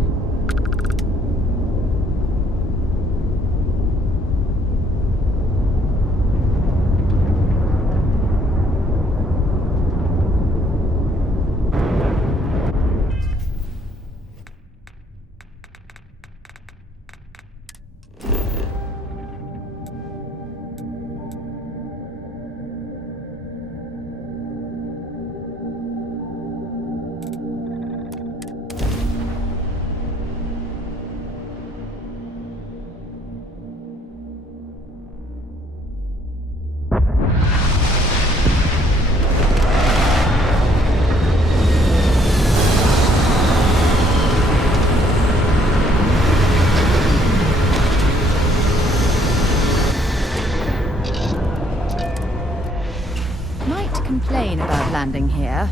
Complain about landing here,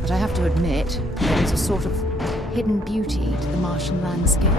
but I have to admit, there is a sort of hidden beauty to the Martian landscape.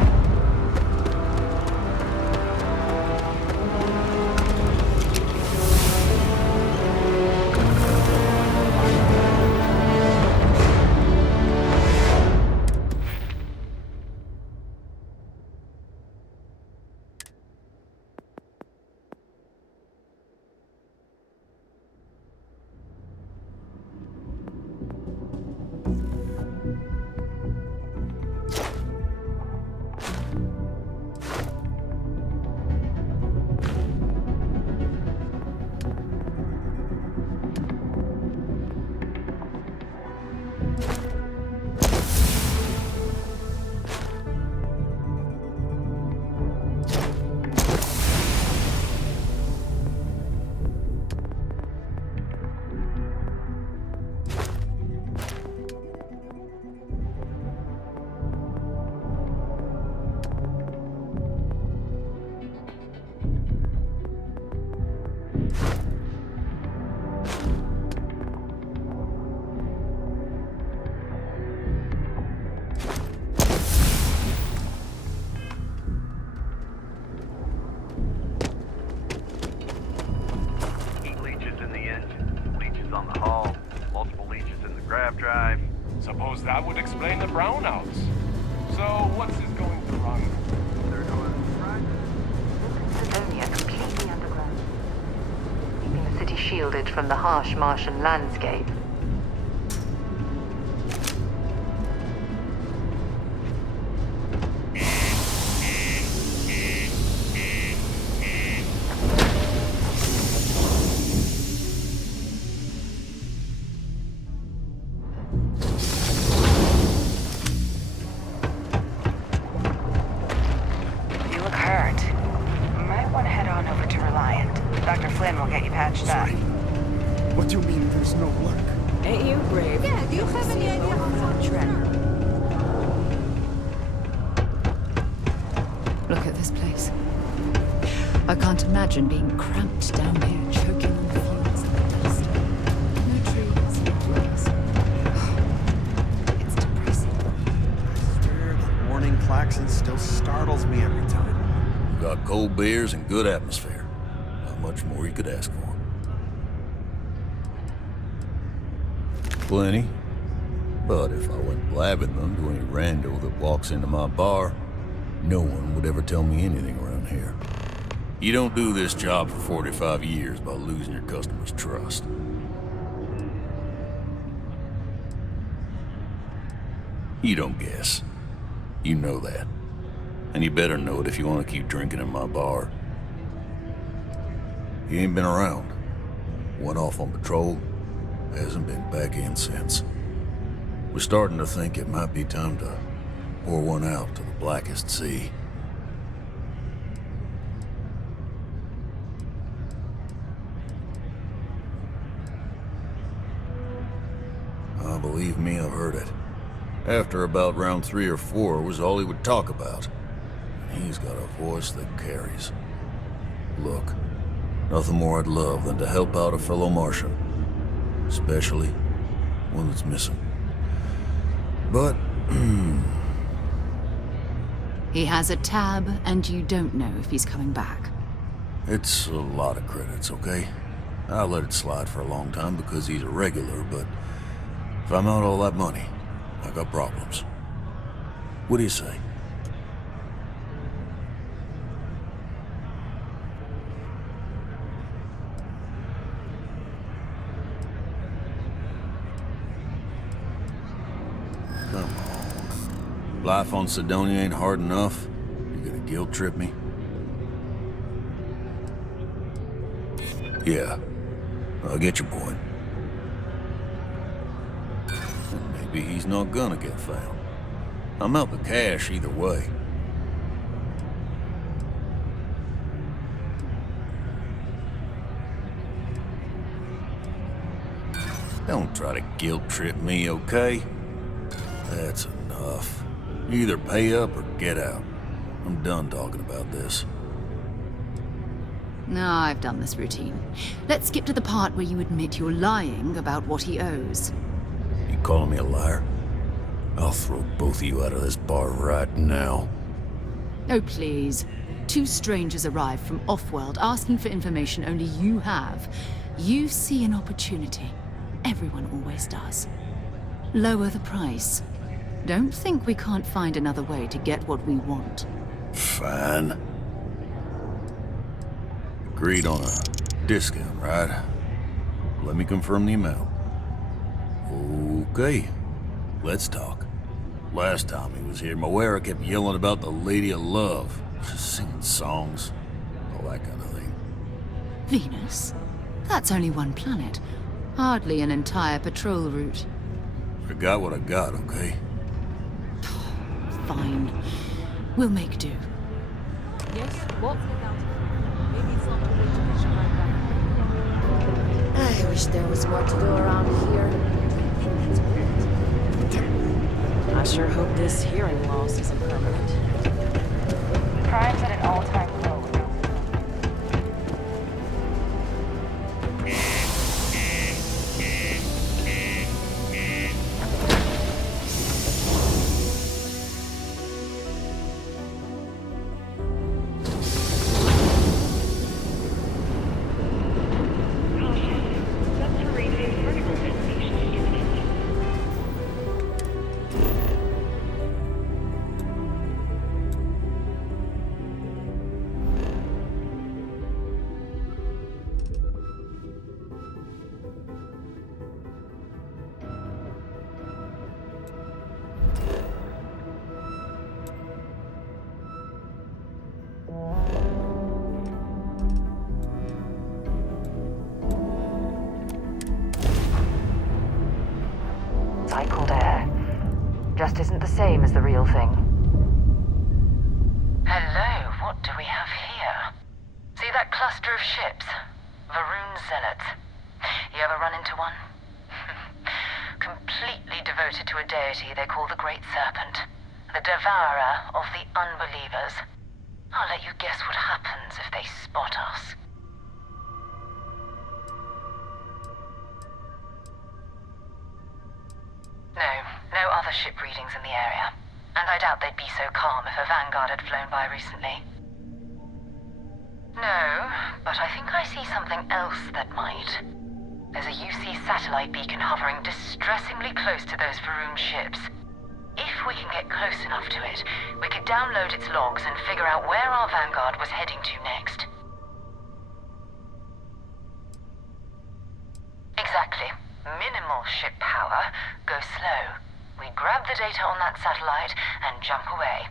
Suppose that would explain the brownouts. So, what's is going to run? They're going Sidonia completely underground, keeping the city shielded from the harsh Martian landscape. What do you mean there's no work? Ain't you brave? Yeah, do you have any idea how far Look at this place. I can't imagine being cramped down here, choking on the fumes and the dust. No trees, no grass. It's depressing. I swear the warning klaxon still startles me every time. You got cold beers and good atmosphere. Not much more you could ask for. Plenty. But if I went blabbing them to any rando that walks into my bar, no one would ever tell me anything around here. You don't do this job for 45 years by losing your customers' trust. You don't guess. You know that. And you better know it if you want to keep drinking in my bar. You ain't been around. Went off on patrol. Hasn't been back in since. We're starting to think it might be time to pour one out to the blackest sea. Believe me, I've heard it. After about round 3 or 4 was all he would talk about. And he's got a voice that carries. Look, nothing more I'd love than to help out a fellow Martian. Especially one that's missing. But, He has a tab, and you don't know if he's coming back. it's a lot of credits, okay? I'll let it slide for a long time because he's a regular, but if I'm out all that money, I got problems. What do you say? Come on. Life on Sidonia ain't hard enough. You gonna guilt trip me? Yeah, I get your point. Maybe he's not gonna get found. I'm out the cash either way. Don't try to guilt trip me, okay? That's enough. You either pay up or get out. I'm done talking about this. No, I've done this routine. Let's skip to the part where you admit you're lying about what he owes. You calling me a liar? I'll throw both of you out of this bar right now. Oh, please. 2 strangers arrive from off-world asking for information only you have. You see an opportunity. Everyone always does. Lower the price. Don't think we can't find another way to get what we want. Fine. Agreed on a discount, right? Let me confirm the amount. Okay, let's talk. Last time he was here, Moera kept yelling about the Lady of Love, singing songs, all that kind of thing. Venus? That's only one planet. Hardly an entire patrol route. I got what I got, okay? Fine. We'll make do. Yes, what? Maybe it's not too late to finish my I wish there was more to do around here. I sure hope this hearing loss isn't permanent. Crime's at an all-time low. Cycled air. Just isn't the same as the real thing. Hello, what do we have here? See that cluster of ships? Varun Zealots. You ever run into one? Completely devoted to a deity they call the Great Serpent. The devourer of the unbelievers. I'll let you guess what happens if they spot us. No other ship readings in the area. And I doubt they'd be so calm if a Vanguard had flown by recently. No, but I think I see something else that might. There's a UC satellite beacon hovering distressingly close to those Varun ships. If we can get close enough to it, we could download its logs and figure out where our Vanguard was heading to next. Exactly. Minimal ship power. Go slow. We grab the data on that satellite and jump away.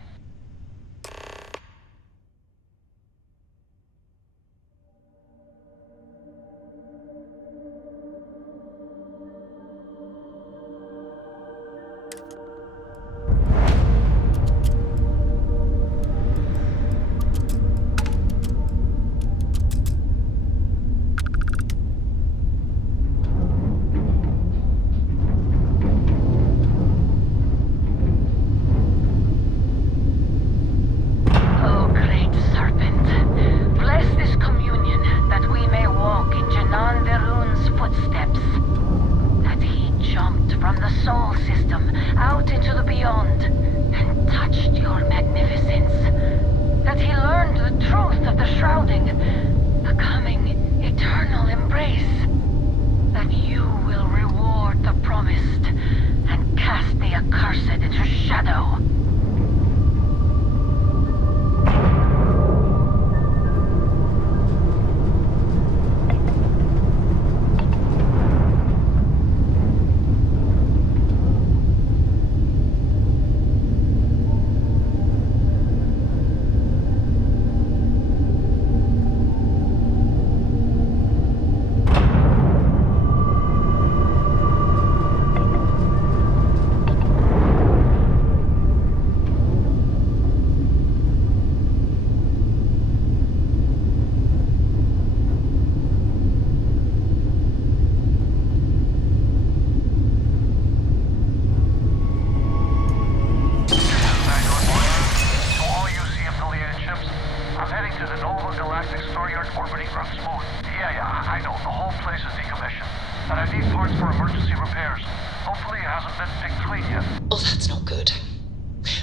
orbiting Rump's moon. Yeah, I know. The whole place is decommissioned. And I need parts for emergency repairs. Hopefully it hasn't been picked clean yet. Oh, that's not good.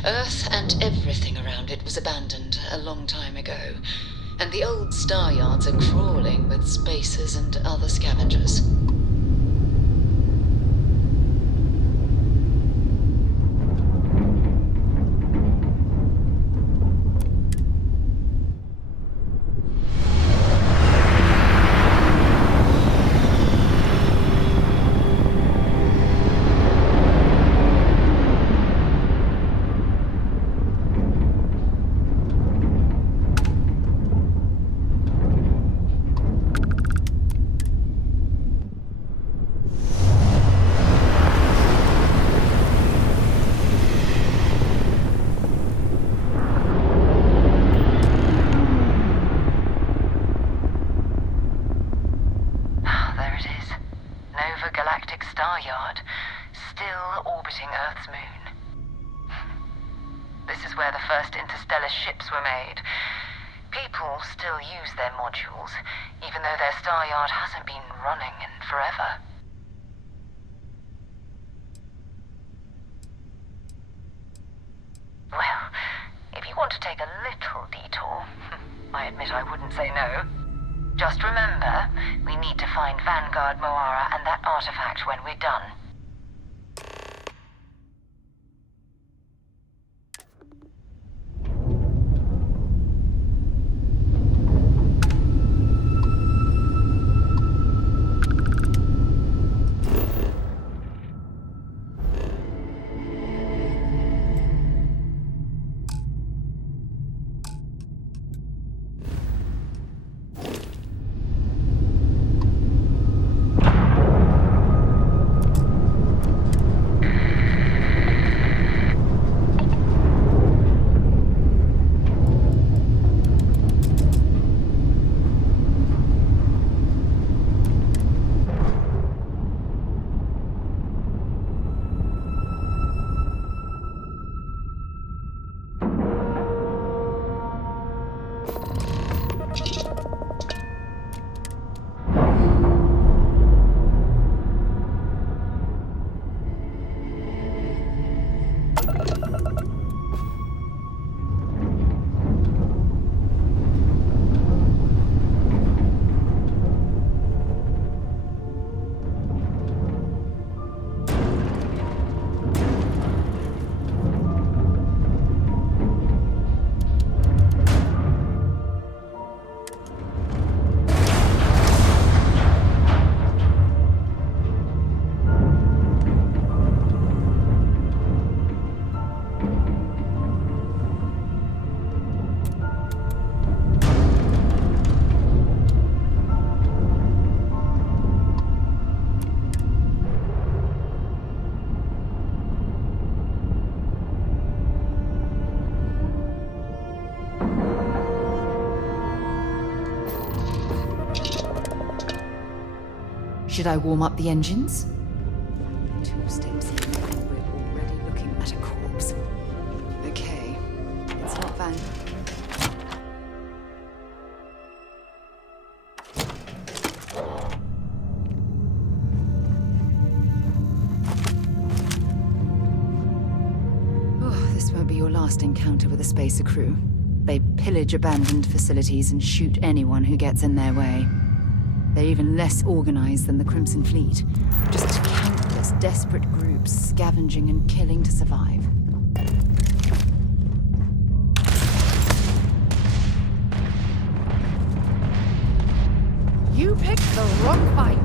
Earth and everything around it was abandoned a long time ago. And the old star yards are crawling with spacers and other scavengers. Should I warm up the engines? 2 steps in, and we're already looking at a corpse. Okay, it's not Van. Oh, this won't be your last encounter with a spacer crew. They pillage abandoned facilities and shoot anyone who gets in their way. They're even less organized than the Crimson Fleet. Just countless desperate groups scavenging and killing to survive. You picked the wrong fight.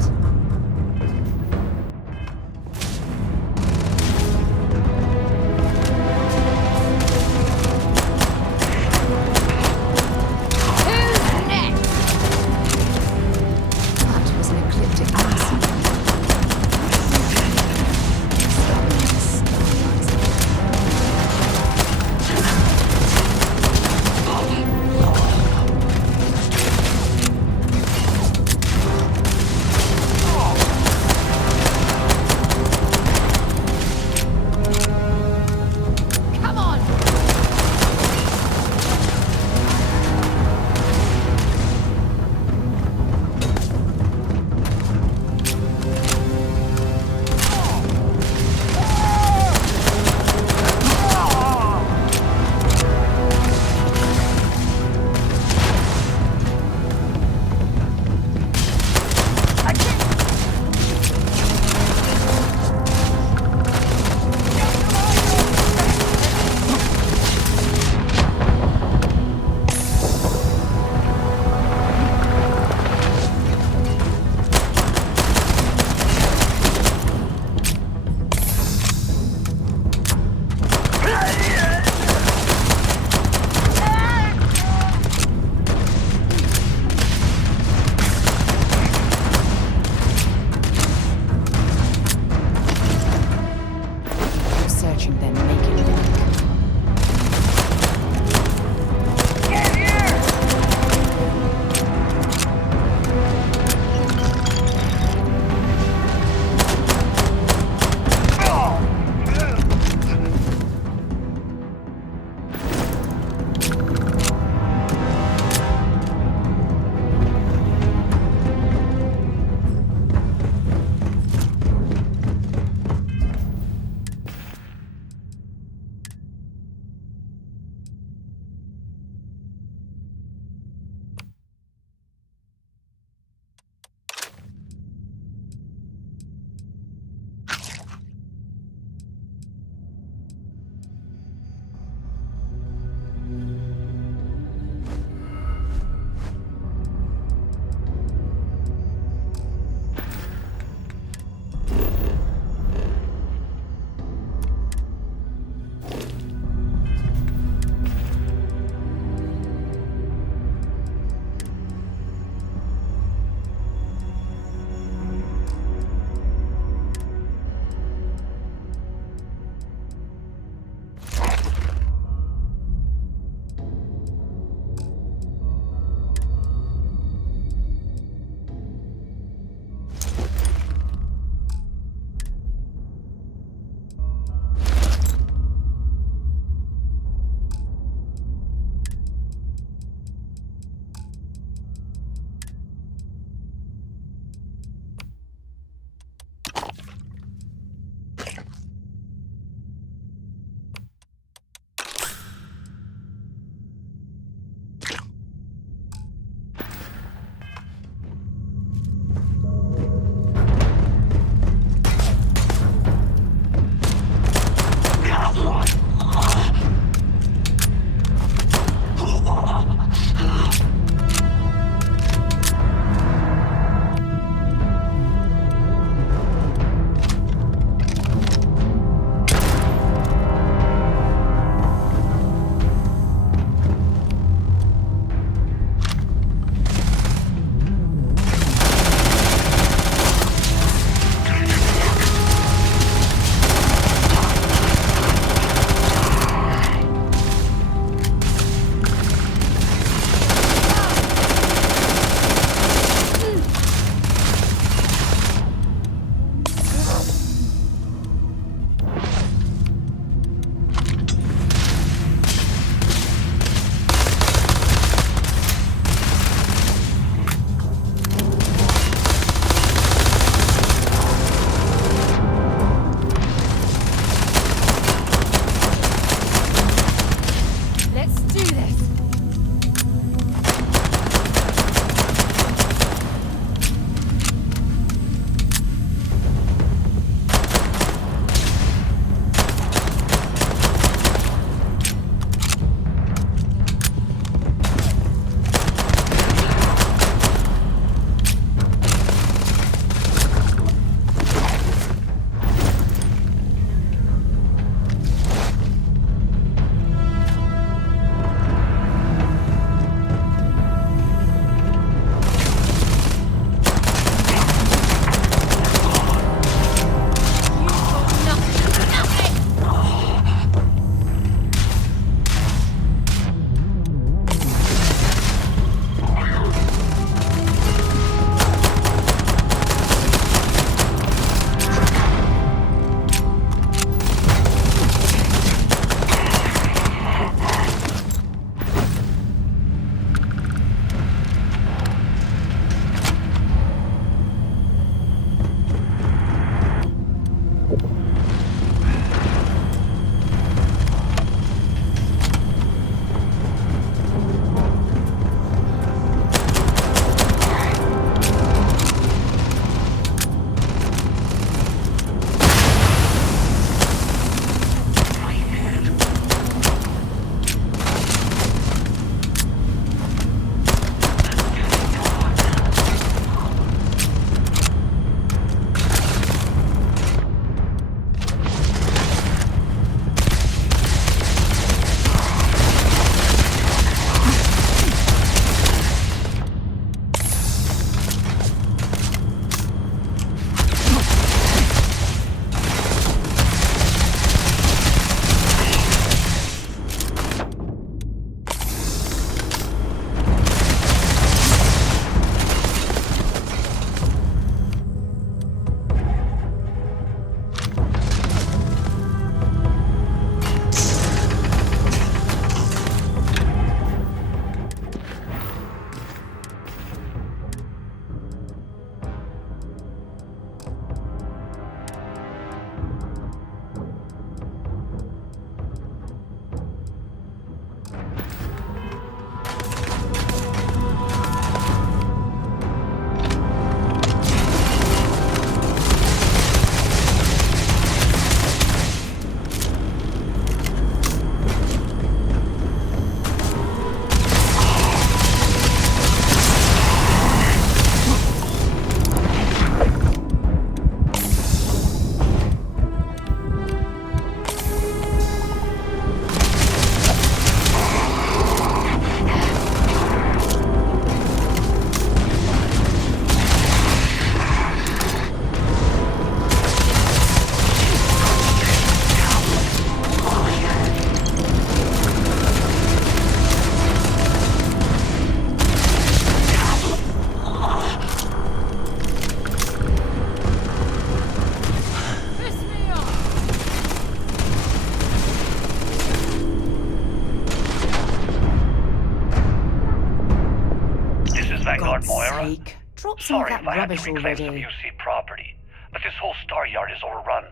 sake. Drop some of that rubbish already. Some UC property, but this whole star yard is overrun.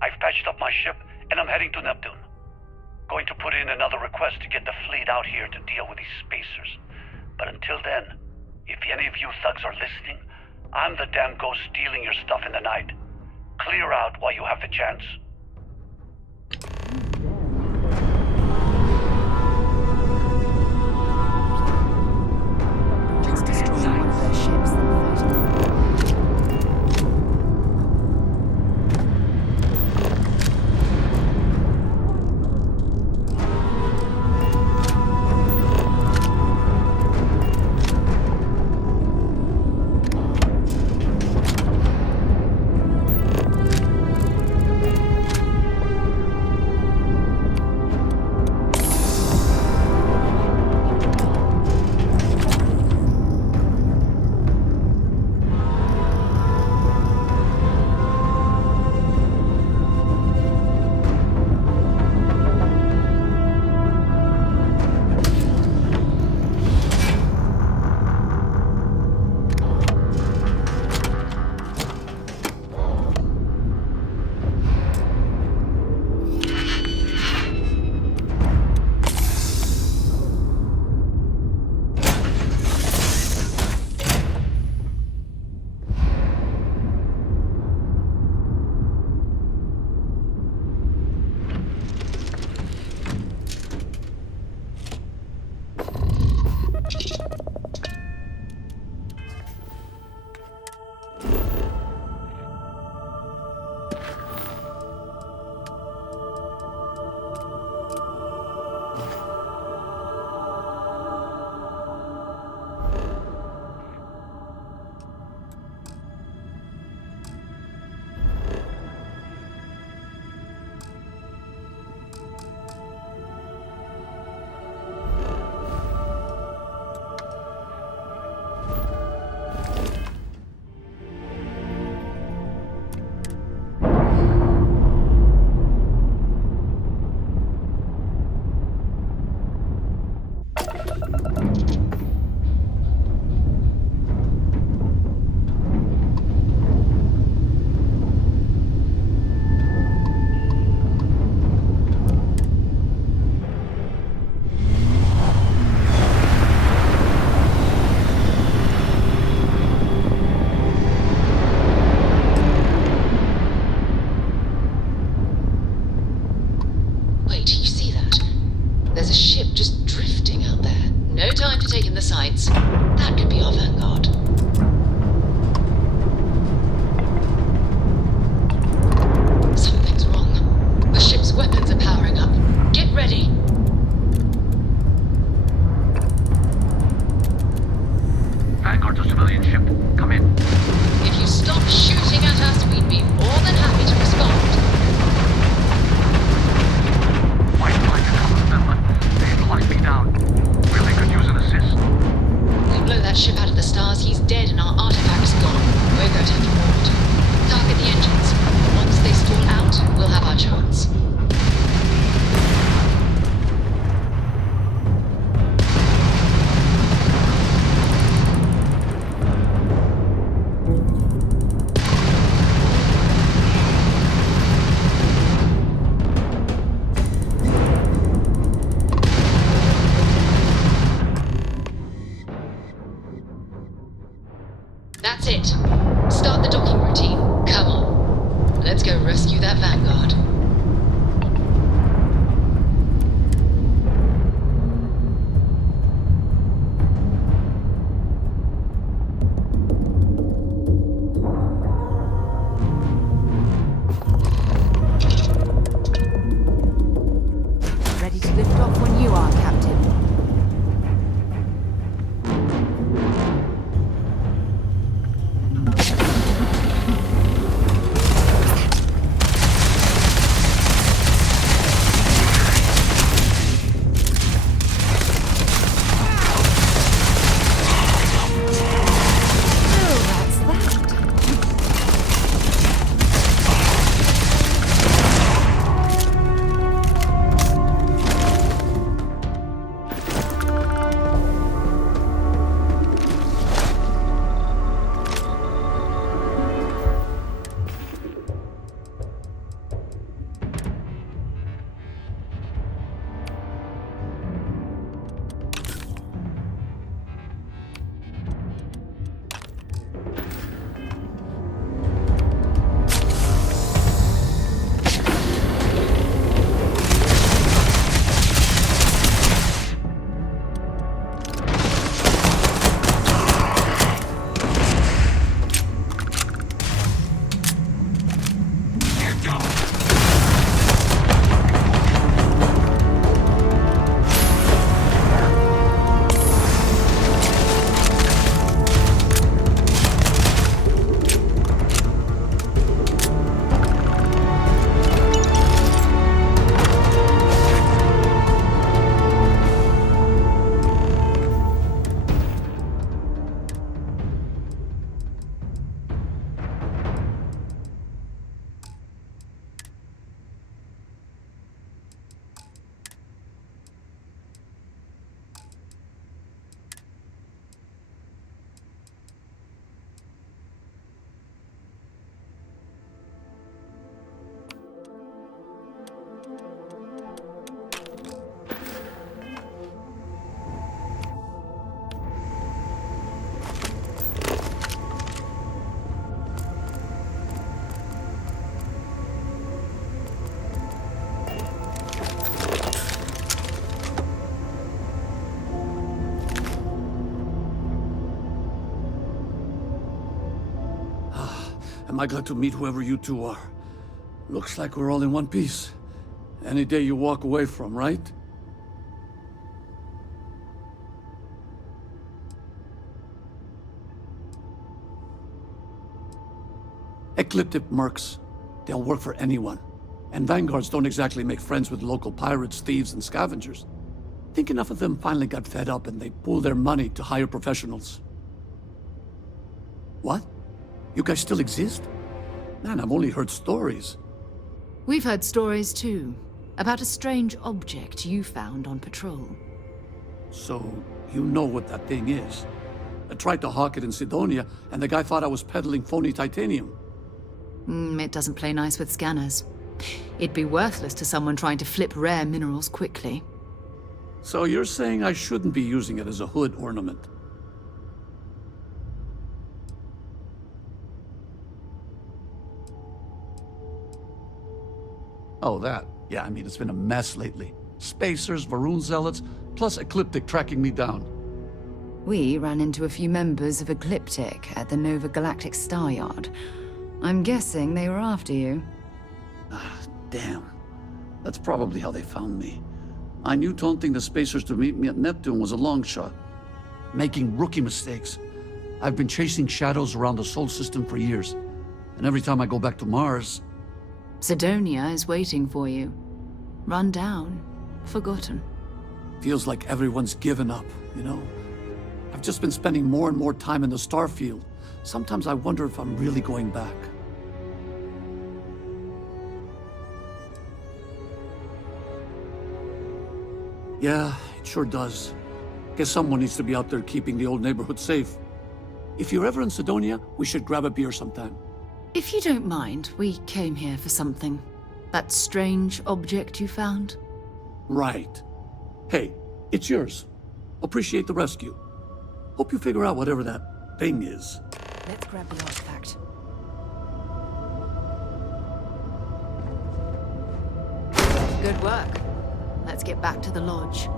I've patched up my ship, and I'm heading to Neptune. Going to put in another request to get the fleet out here to deal with these spacers. But until then, if any of you thugs are listening, I'm the damn ghost stealing your stuff in the night. Clear out while you have the chance. Let's destroy one of their ships, then fight them. That's it. Start the docking routine. Come on. Let's go rescue that Vanguard. Ready to lift off when you are, Captain. Am I glad to meet whoever you two are. Looks like we're all in one piece. Any day you walk away from, right? Ecliptic mercs. They'll work for anyone. And vanguards don't exactly make friends with local pirates, thieves, and scavengers. Think enough of them finally got fed up and they pooled their money to hire professionals. What? You guys still exist? Man, I've only heard stories. We've heard stories too, about a strange object you found on patrol. So, you know what that thing is? I tried to hawk it in Sidonia, and the guy thought I was peddling phony titanium. It doesn't play nice with scanners. It'd be worthless to someone trying to flip rare minerals quickly. So you're saying I shouldn't be using it as a hood ornament? Oh, that. Yeah, I mean, it's been a mess lately. Spacers, Varun zealots, plus Ecliptic tracking me down. We ran into a few members of Ecliptic at the Nova Galactic Star Yard. I'm guessing they were after you. Damn. That's probably how they found me. I knew taunting the Spacers to meet me at Neptune was a long shot. Making rookie mistakes. I've been chasing shadows around the Sol system for years. And every time I go back to Mars... Sidonia is waiting for you. Run down. Forgotten. Feels like everyone's given up, you know? I've just been spending more and more time in the Starfield. Sometimes I wonder if I'm really going back. Yeah, it sure does. Guess someone needs to be out there keeping the old neighborhood safe. If you're ever in Sidonia, we should grab a beer sometime. If you don't mind, we came here for something. That strange object you found? Right. Hey, it's yours. Appreciate the rescue. Hope you figure out whatever that thing is. Let's grab the artifact. Good work. Let's get back to the lodge.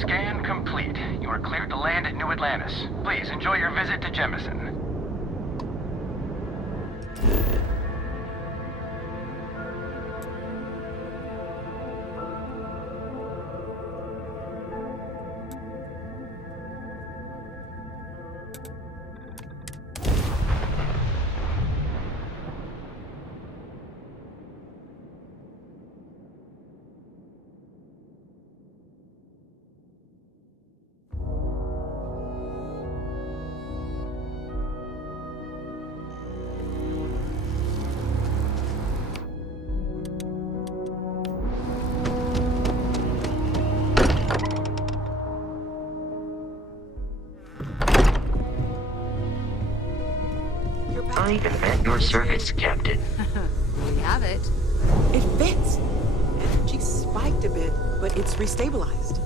Scan complete. You are cleared to land at New Atlantis. Please enjoy your visit to Jemison. I am at your service, Captain. We have it. It fits. Energy spiked a bit, but it's restabilized.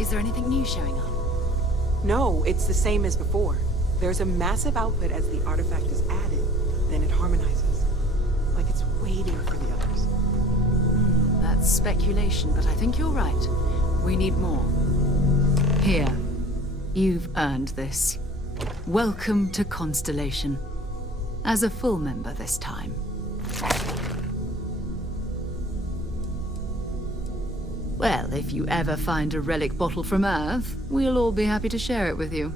Is there anything new showing up? No, it's the same as before. There's a massive output as the artifact is added, then it harmonizes. Like it's waiting for the others. That's speculation, but I think you're right. We need more. Here. You've earned this. Welcome to Constellation. As a full member this time. Well, if you ever find a relic bottle from Earth, we'll all be happy to share it with you.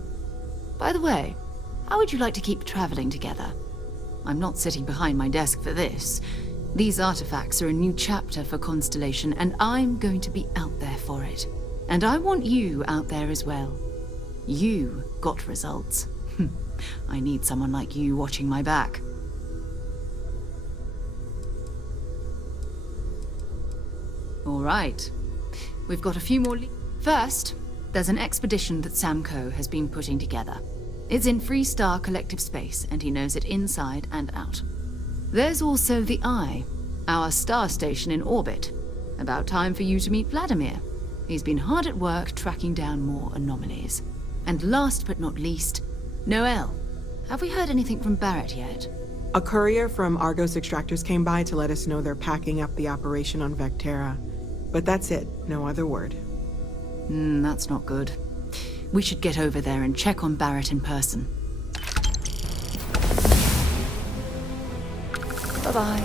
By the way, how would you like to keep traveling together? I'm not sitting behind my desk for this. These artifacts are a new chapter for Constellation, and I'm going to be out there for it. And I want you out there as well. You got results. I need someone like you watching my back. All right. We've got a few more First, there's an expedition that Samco has been putting together. It's in Freestar Collective Space, and he knows it inside and out. There's also the Eye, our star station in orbit. About time for you to meet Vladimir. He's been hard at work tracking down more anomalies. And last but not least, Noel. Have we heard anything from Barrett yet? A courier from Argos Extractors came by to let us know they're packing up the operation on Vectera. But that's it, no other word. That's not good. We should get over there and check on Barrett in person. Bye-bye.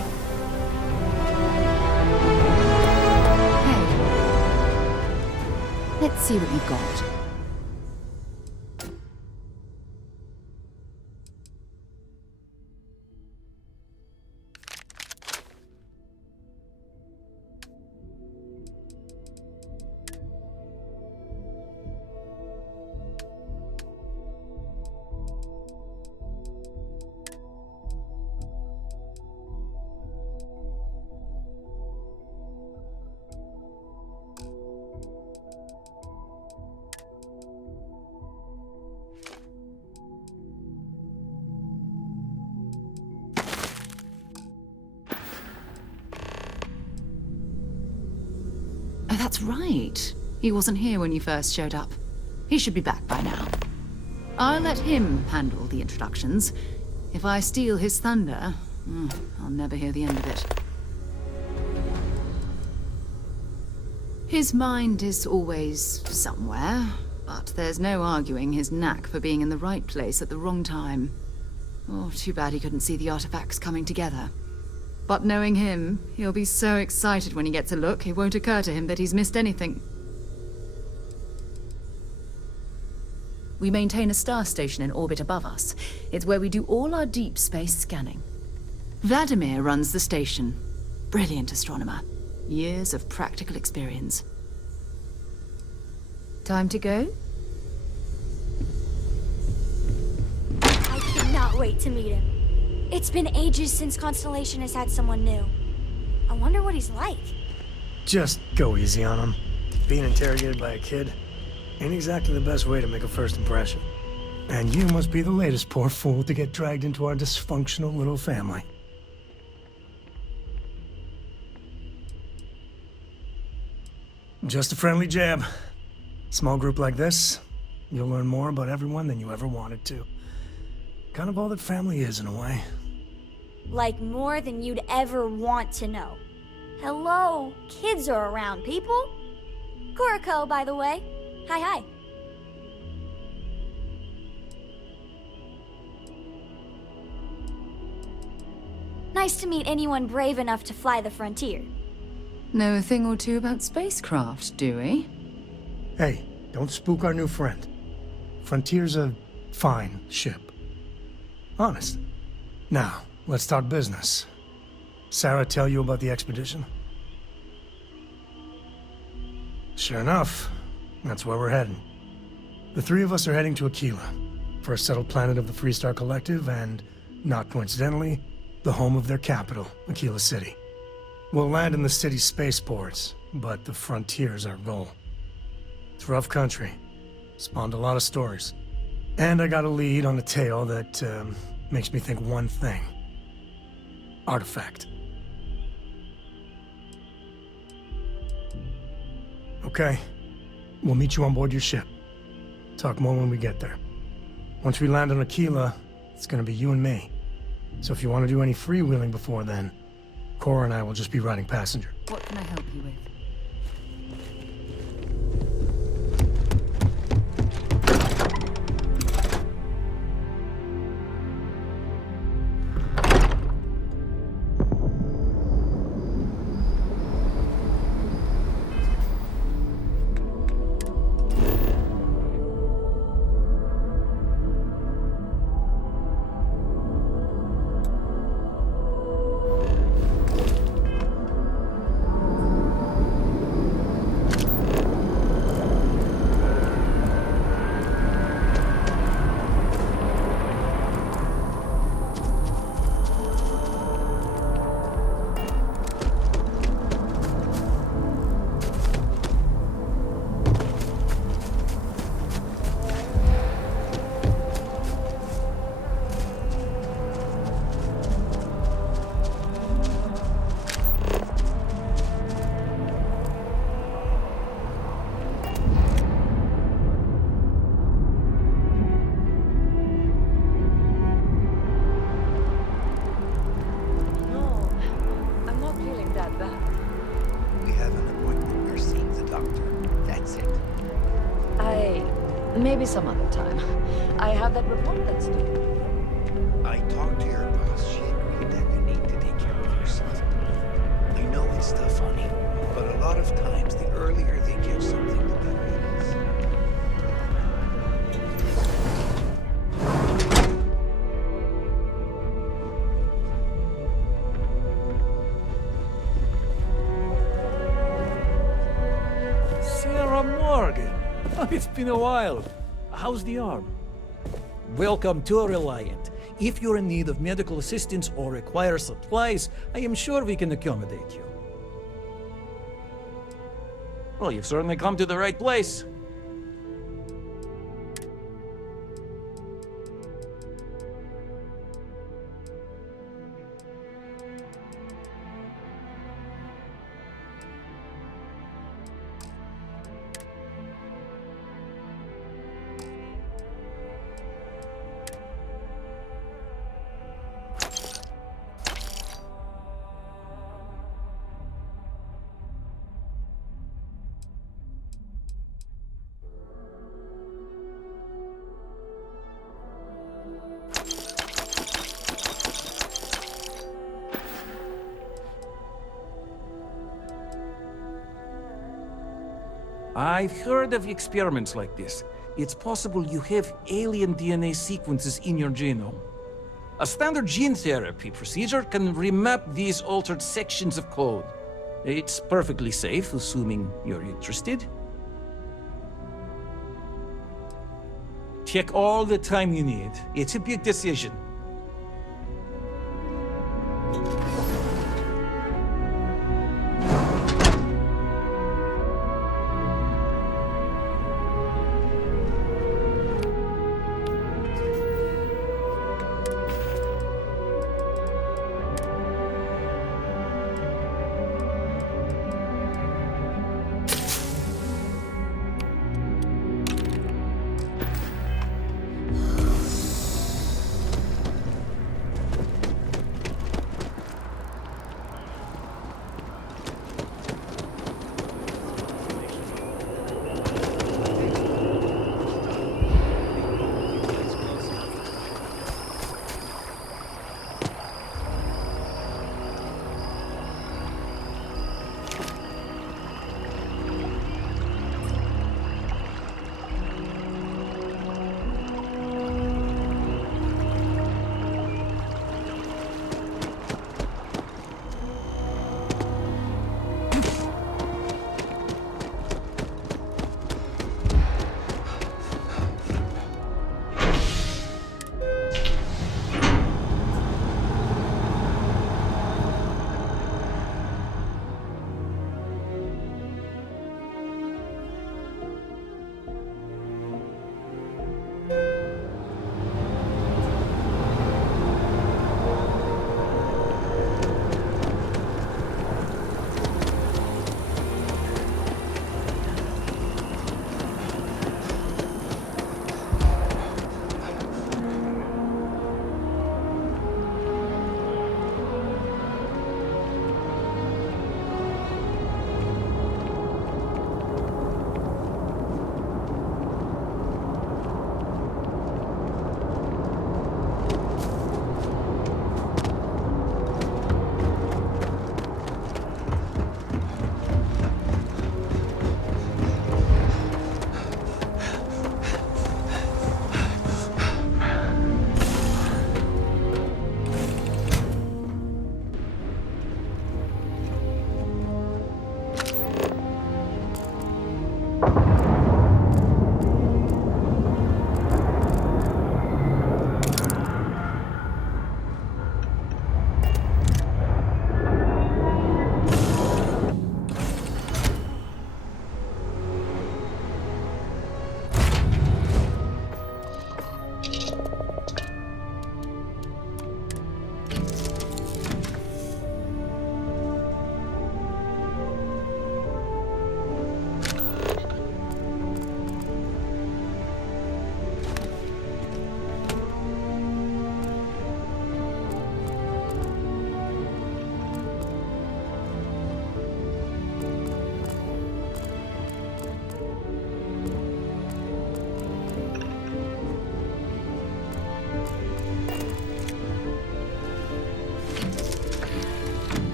Hey. Let's see what you've got. That's right. He wasn't here when you first showed up. He should be back by now. I'll let him handle the introductions. If I steal his thunder, I'll never hear the end of it. His mind is always somewhere, but there's no arguing his knack for being in the right place at the wrong time. Oh, too bad he couldn't see the artifacts coming together. But knowing him, he'll be so excited when he gets a look, it won't occur to him that he's missed anything. We maintain a star station in orbit above us. It's where we do all our deep space scanning. Vladimir runs the station. Brilliant astronomer. Years of practical experience. Time to go? I cannot wait to meet him. It's been ages since Constellation has had someone new. I wonder what he's like. Just go easy on him. Being interrogated by a kid ain't exactly the best way to make a first impression. And you must be the latest poor fool to get dragged into our dysfunctional little family. Just a friendly jab. Small group like this, you'll learn more about everyone than you ever wanted to. Kind of all that family is in a way. Like more than you'd ever want to know. Hello, kids are around, people. Kuriko, by the way. Hi. Nice to meet anyone brave enough to fly the frontier. Know a thing or two about spacecraft, do we? Hey, don't spook our new friend. Frontier's a fine ship. Honest. Now, let's talk business. Sarah tell you about the expedition? Sure enough, that's where we're heading. The three of us are heading to Aquila, first settled planet of the Freestar Collective and, not coincidentally, the home of their capital, Aquila City. We'll land in the city's spaceports, but the frontier's our goal. It's rough country. Spawned a lot of stories. And I got a lead on a tale that makes me think one thing. Artifact. Okay. We'll meet you on board your ship. Talk more when we get there. Once we land on Aquila, it's gonna be you and me. So if you want to do any freewheeling before then, Cora and I will just be riding passenger. What can I help you with? Maybe some other time. I have that report that's due. I talked to your boss. She agreed that you need to take care of yourself. I know it's tough, honey, but a lot of times the earlier they get something, the better it is. Sarah Morgan. It's been a while. How's the arm? Welcome to Reliant. If you're in need of medical assistance or require supplies, I am sure we can accommodate you. Well, you've certainly come to the right place. I've heard of experiments like this. It's possible you have alien DNA sequences in your genome. A standard gene therapy procedure can remap these altered sections of code. It's perfectly safe, assuming you're interested. Take all the time you need. It's a big decision.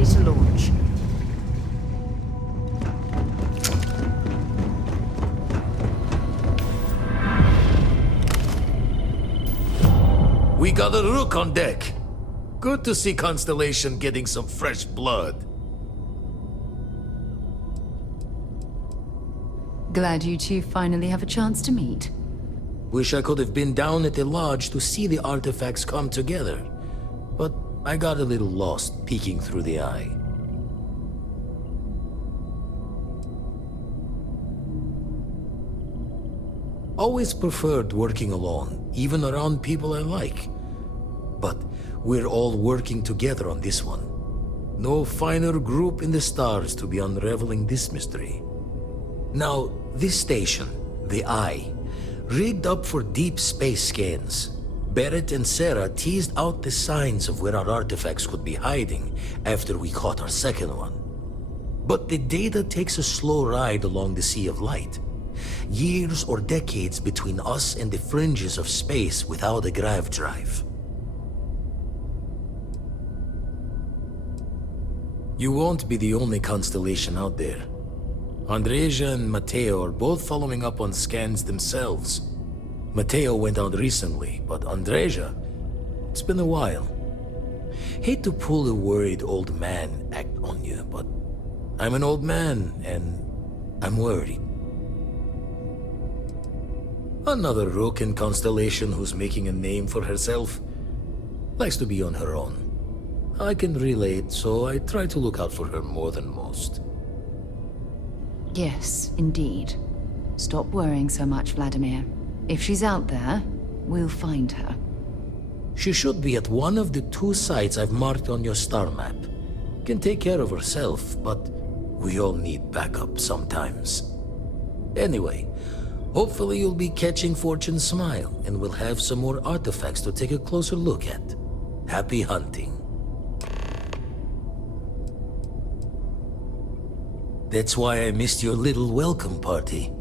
ready to launch. We got a rook on deck. Good to see Constellation getting some fresh blood. Glad you two finally have a chance to meet. Wish I could have been down at the lodge to see the artifacts come together. But I got a little lost peeking through the eye. Always preferred working alone, even around people I like. But we're all working together on this one. No finer group in the stars to be unraveling this mystery. Now, this station, the Eye, rigged up for deep space scans. Barrett and Sarah teased out the signs of where our artifacts could be hiding after we caught our second one. But the data takes a slow ride along the Sea of Light. Years or decades between us and the fringes of space without a grav drive. You won't be the only constellation out there. Andreja and Matteo are both following up on scans themselves. Matteo went out recently, but Andreja, it's been a while. Hate to pull a worried old man act on you, but I'm an old man, and I'm worried. Another rook in Constellation who's making a name for herself. Likes to be on her own. I can relate, so I try to look out for her more than most. Yes, indeed. Stop worrying so much, Vladimir. If she's out there, we'll find her. She should be at one of the 2 sites I've marked on your star map. Can take care of herself, but we all need backup sometimes. Anyway, hopefully you'll be catching Fortune's smile, and we'll have some more artifacts to take a closer look at. Happy hunting. That's why I missed your little welcome party.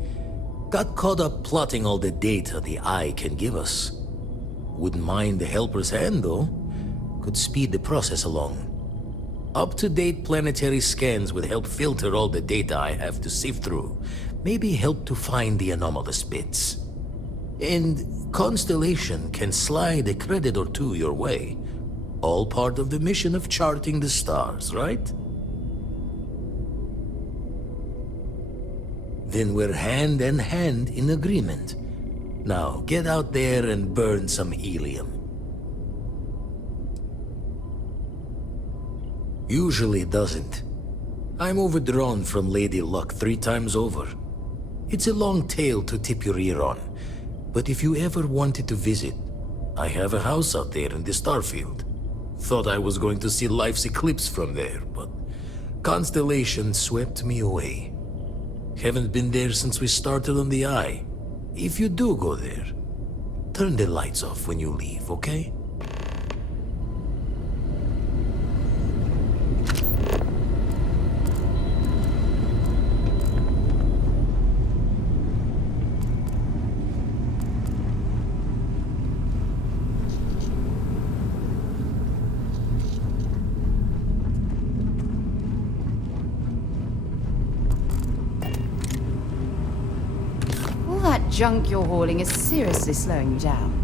Got caught up plotting all the data the Eye can give us. Wouldn't mind the helper's hand, though. Could speed the process along. Up-to-date planetary scans would help filter all the data I have to sift through. Maybe help to find the anomalous bits. And Constellation can slide a credit or 2 your way. All part of the mission of charting the stars, right? Then we're hand in hand in agreement. Now, get out there and burn some helium. Usually doesn't. I'm overdrawn from Lady Luck 3 times over. It's a long tale to tip your ear on, but if you ever wanted to visit, I have a house out there in the Starfield. Thought I was going to see life's eclipse from there, but Constellation swept me away. Haven't been there since we started on the Eye. If you do go there, turn the lights off when you leave, okay? Junk you're hauling is seriously slowing you down.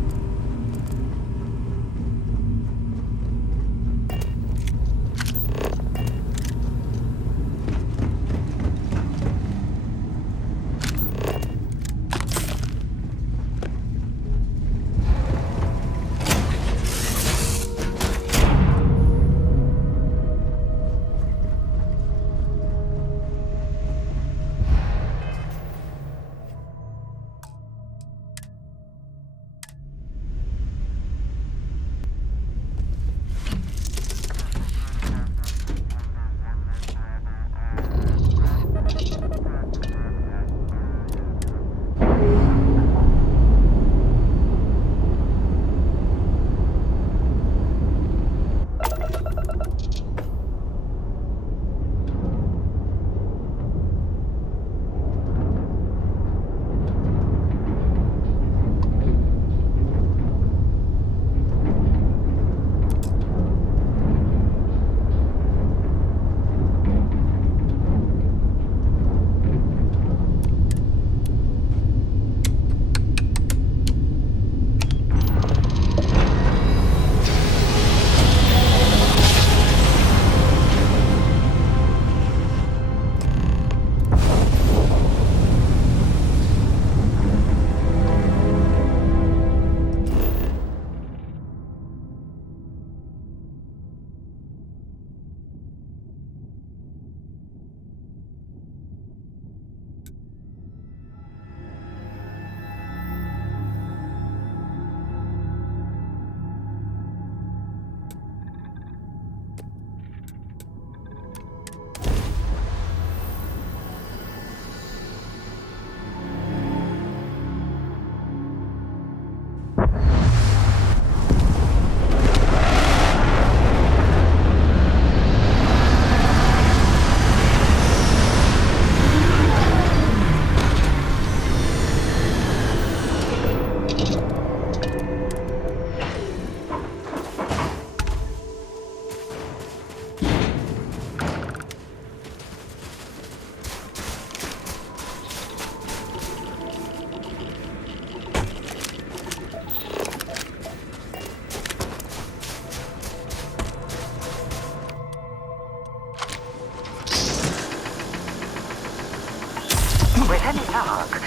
luck,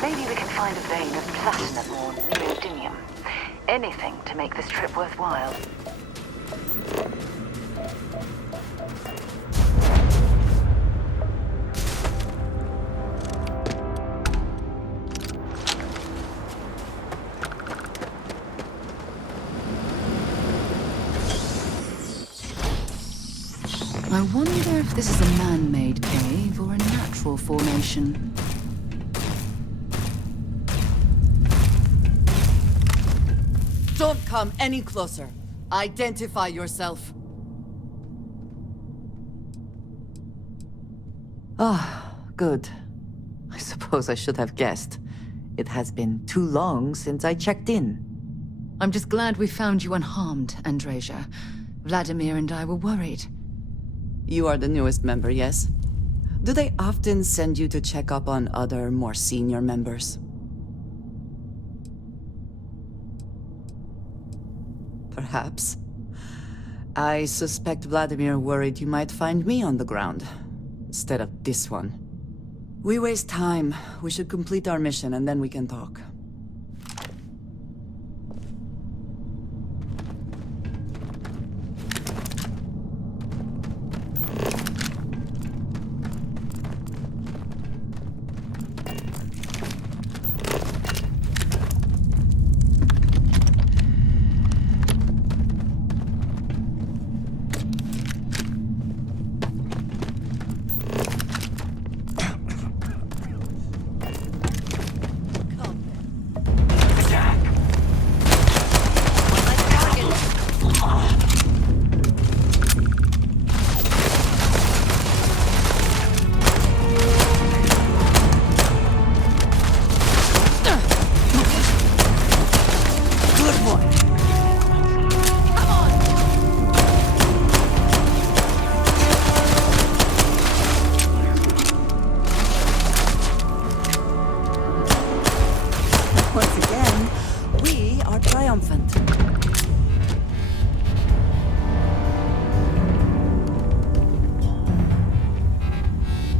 maybe we can find a vein of platinum or neodymium. Anything to make this trip worthwhile. I wonder if this is a man-made cave or a natural formation. Don't come any closer. Identify yourself. Ah, good. I suppose I should have guessed. It has been too long since I checked in. I'm just glad we found you unharmed, Andreja. Vladimir and I were worried. You are the newest member, yes? Do they often send you to check up on other, more senior members? Perhaps. I suspect Vladimir worried you might find me on the ground, instead of this one. We waste time. We should complete our mission and then we can talk.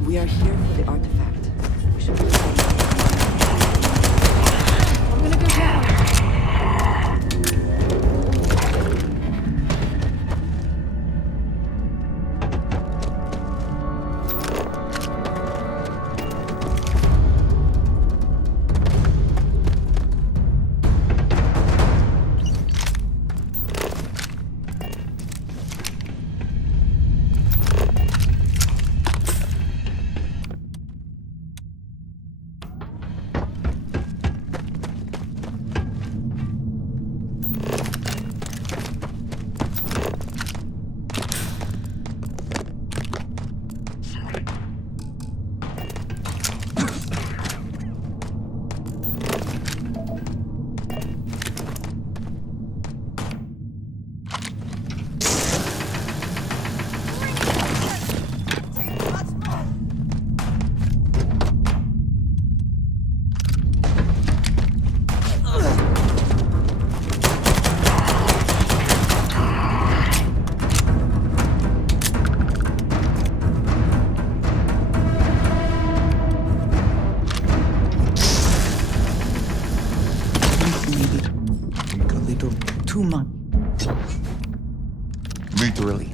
We are here for the artifact. We should be safe. I'm gonna go down. Too much. Literally.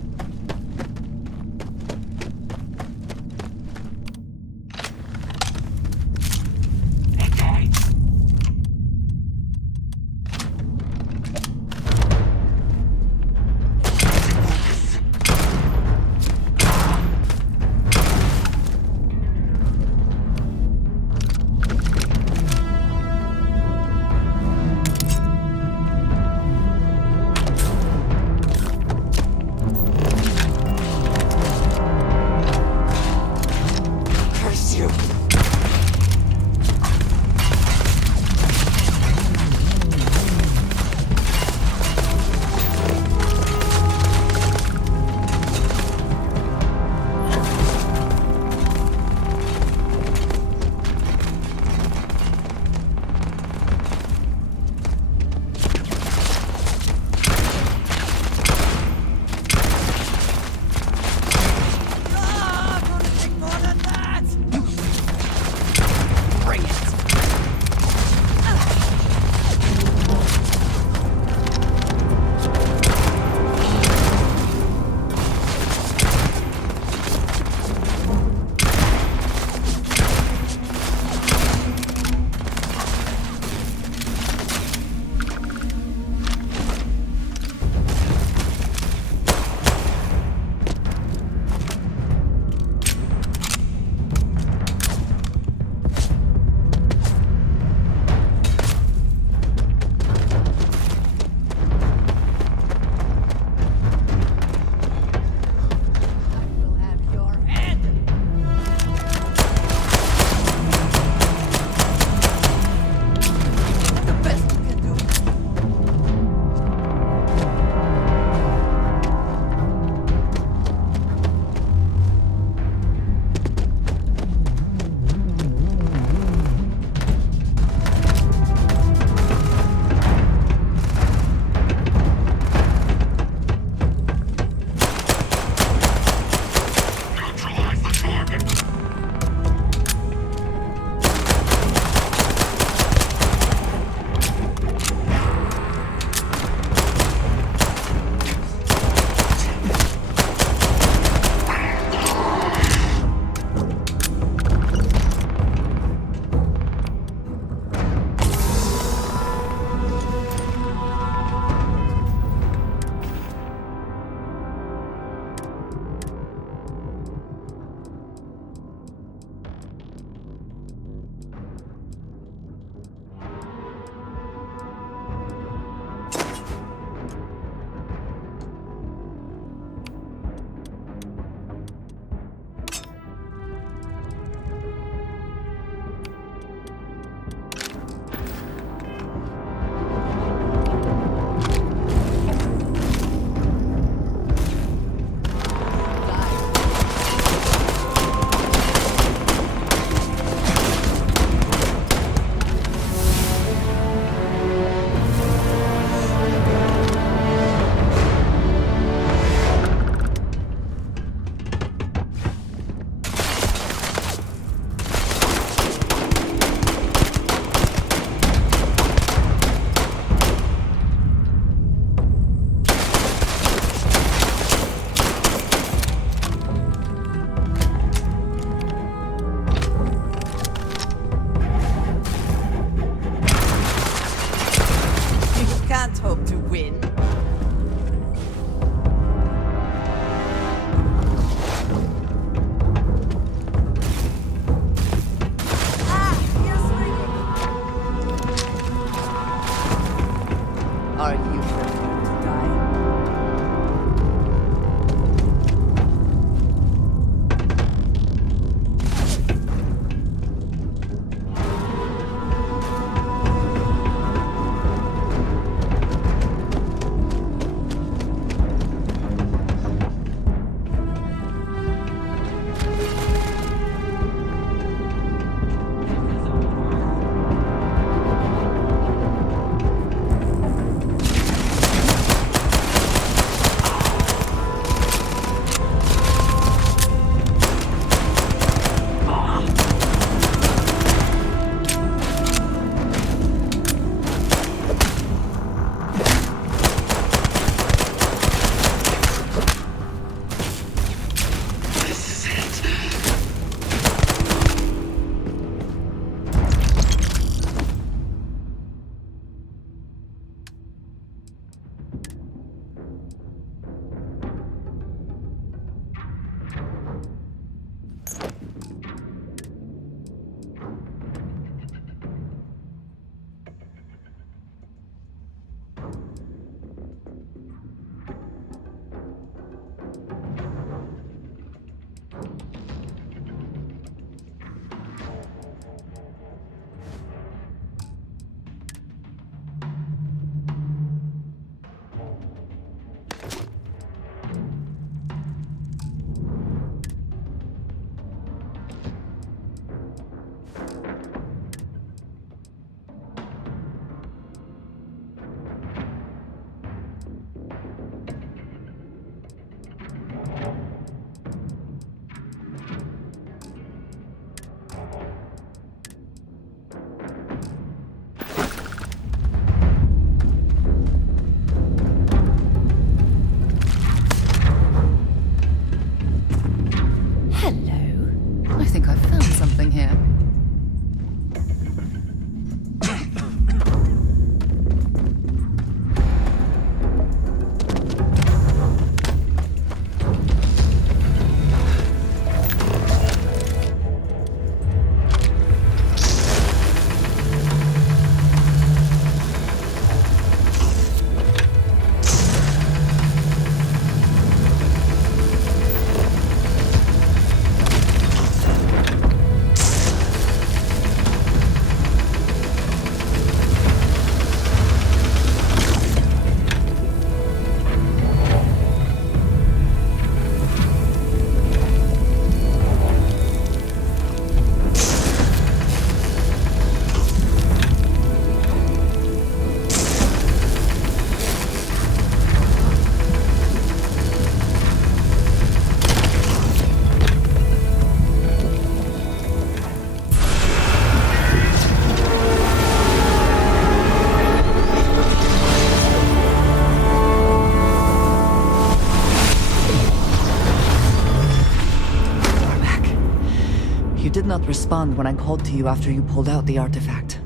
You did not respond when I called to you after you pulled out the artifact.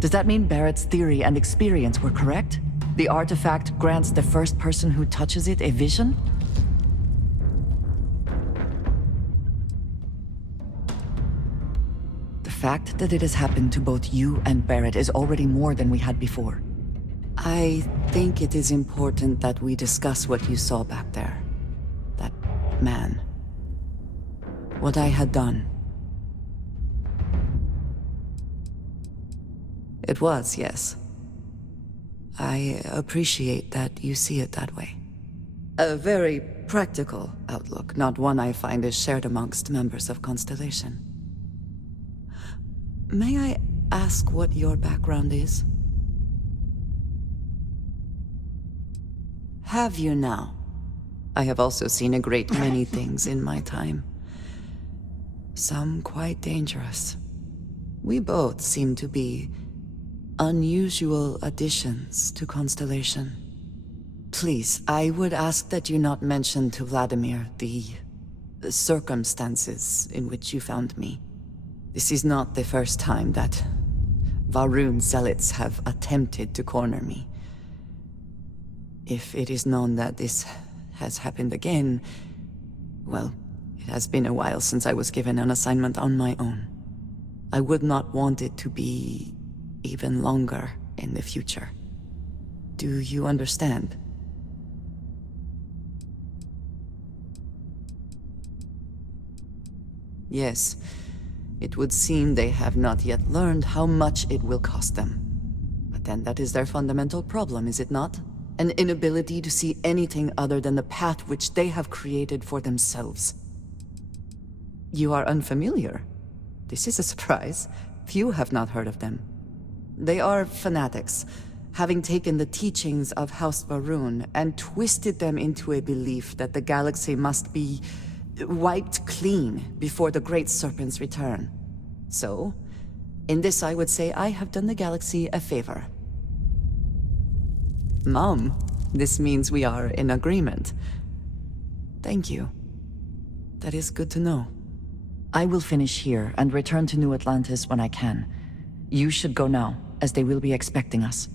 Does that mean Barrett's theory and experience were correct? The artifact grants the first person who touches it a vision? The fact that it has happened to both you and Barrett is already more than we had before. I think it is important that we discuss what you saw back there. That man. What I had done. It was, yes. I appreciate that you see it that way. A very practical outlook, not one I find is shared amongst members of Constellation. May I ask what your background is? Have you now? I have also seen a great many things in my time. Some quite dangerous. We both seem to be unusual additions to Constellation. Please, I would ask that you not mention to Vladimir the circumstances in which you found me. This is not the first time that Va'ruun zealots have attempted to corner me. If it is known that this has happened again, well, it has been a while since I was given an assignment on my own. I would not want it to be even longer in the future. Do you understand? Yes, it would seem they have not yet learned how much it will cost them. But then that is their fundamental problem, is it not? An inability to see anything other than the path which they have created for themselves. You are unfamiliar. This is a surprise. Few have not heard of them. They are fanatics, having taken the teachings of House Va'ruun and twisted them into a belief that the galaxy must be wiped clean before the Great Serpent's return. So, in this I would say I have done the galaxy a favor. Mom, this means we are in agreement. Thank you. That is good to know. I will finish here and return to New Atlantis when I can. You should go now, as they will be expecting us.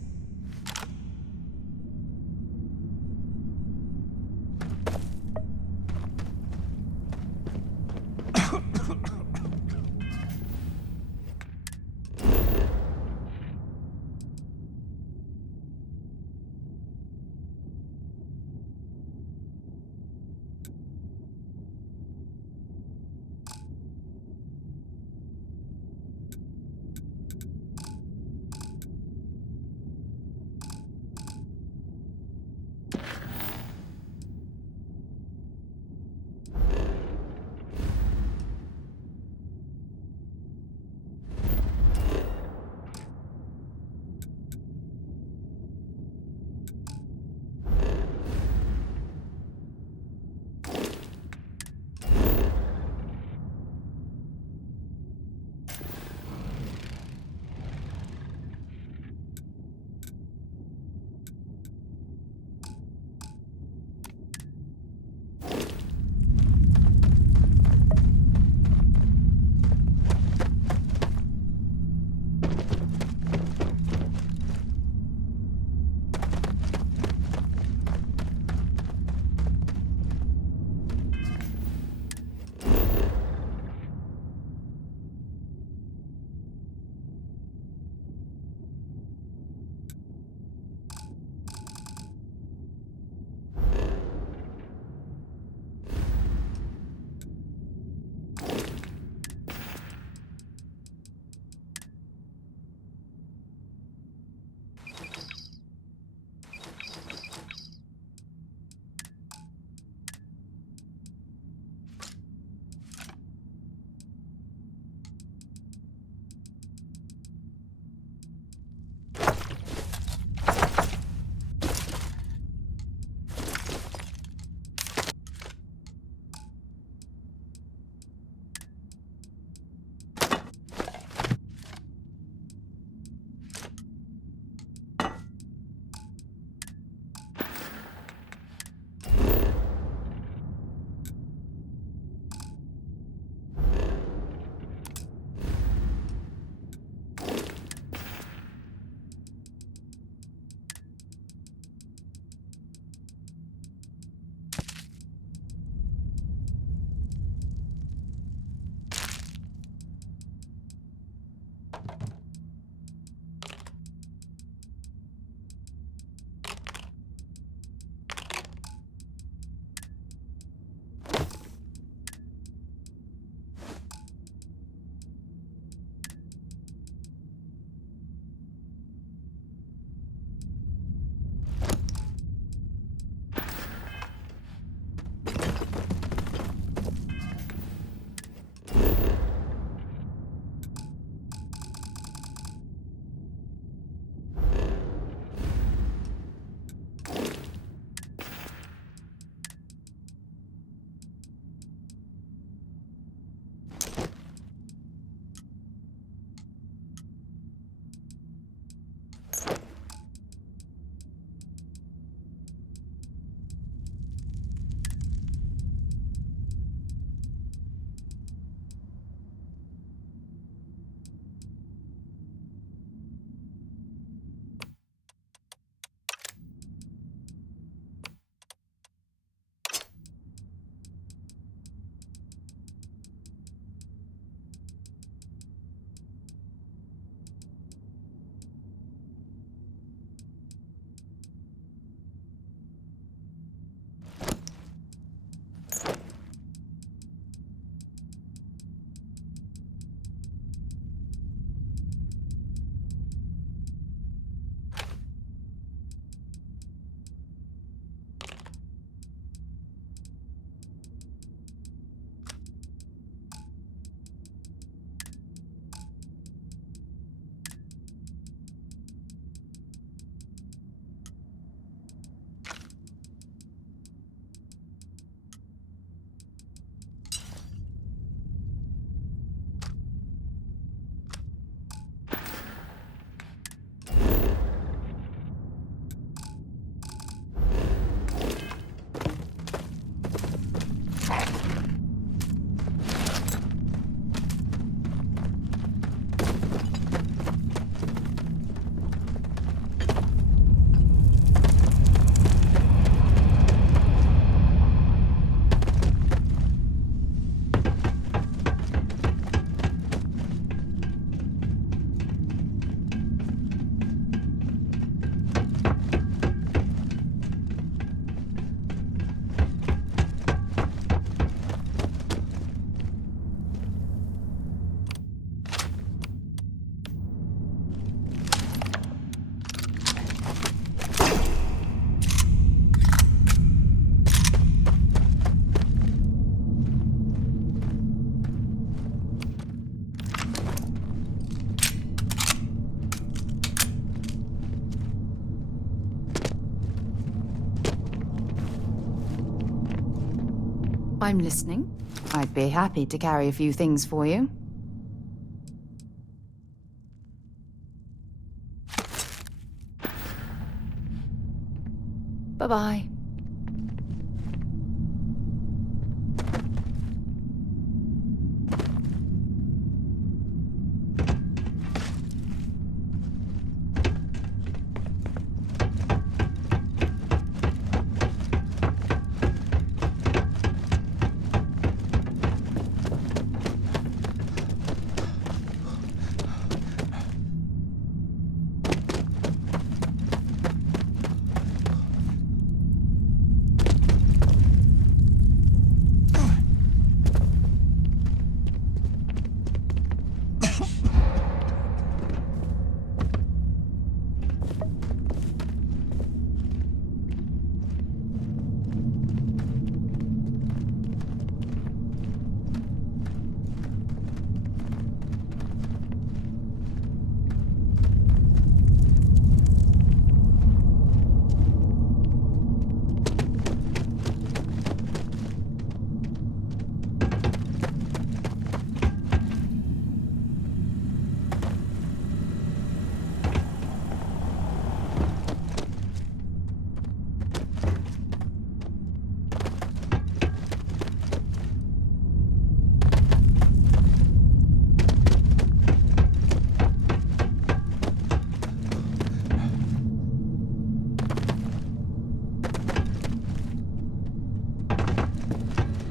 I'm listening. I'd be happy to carry a few things for you. Bye-bye.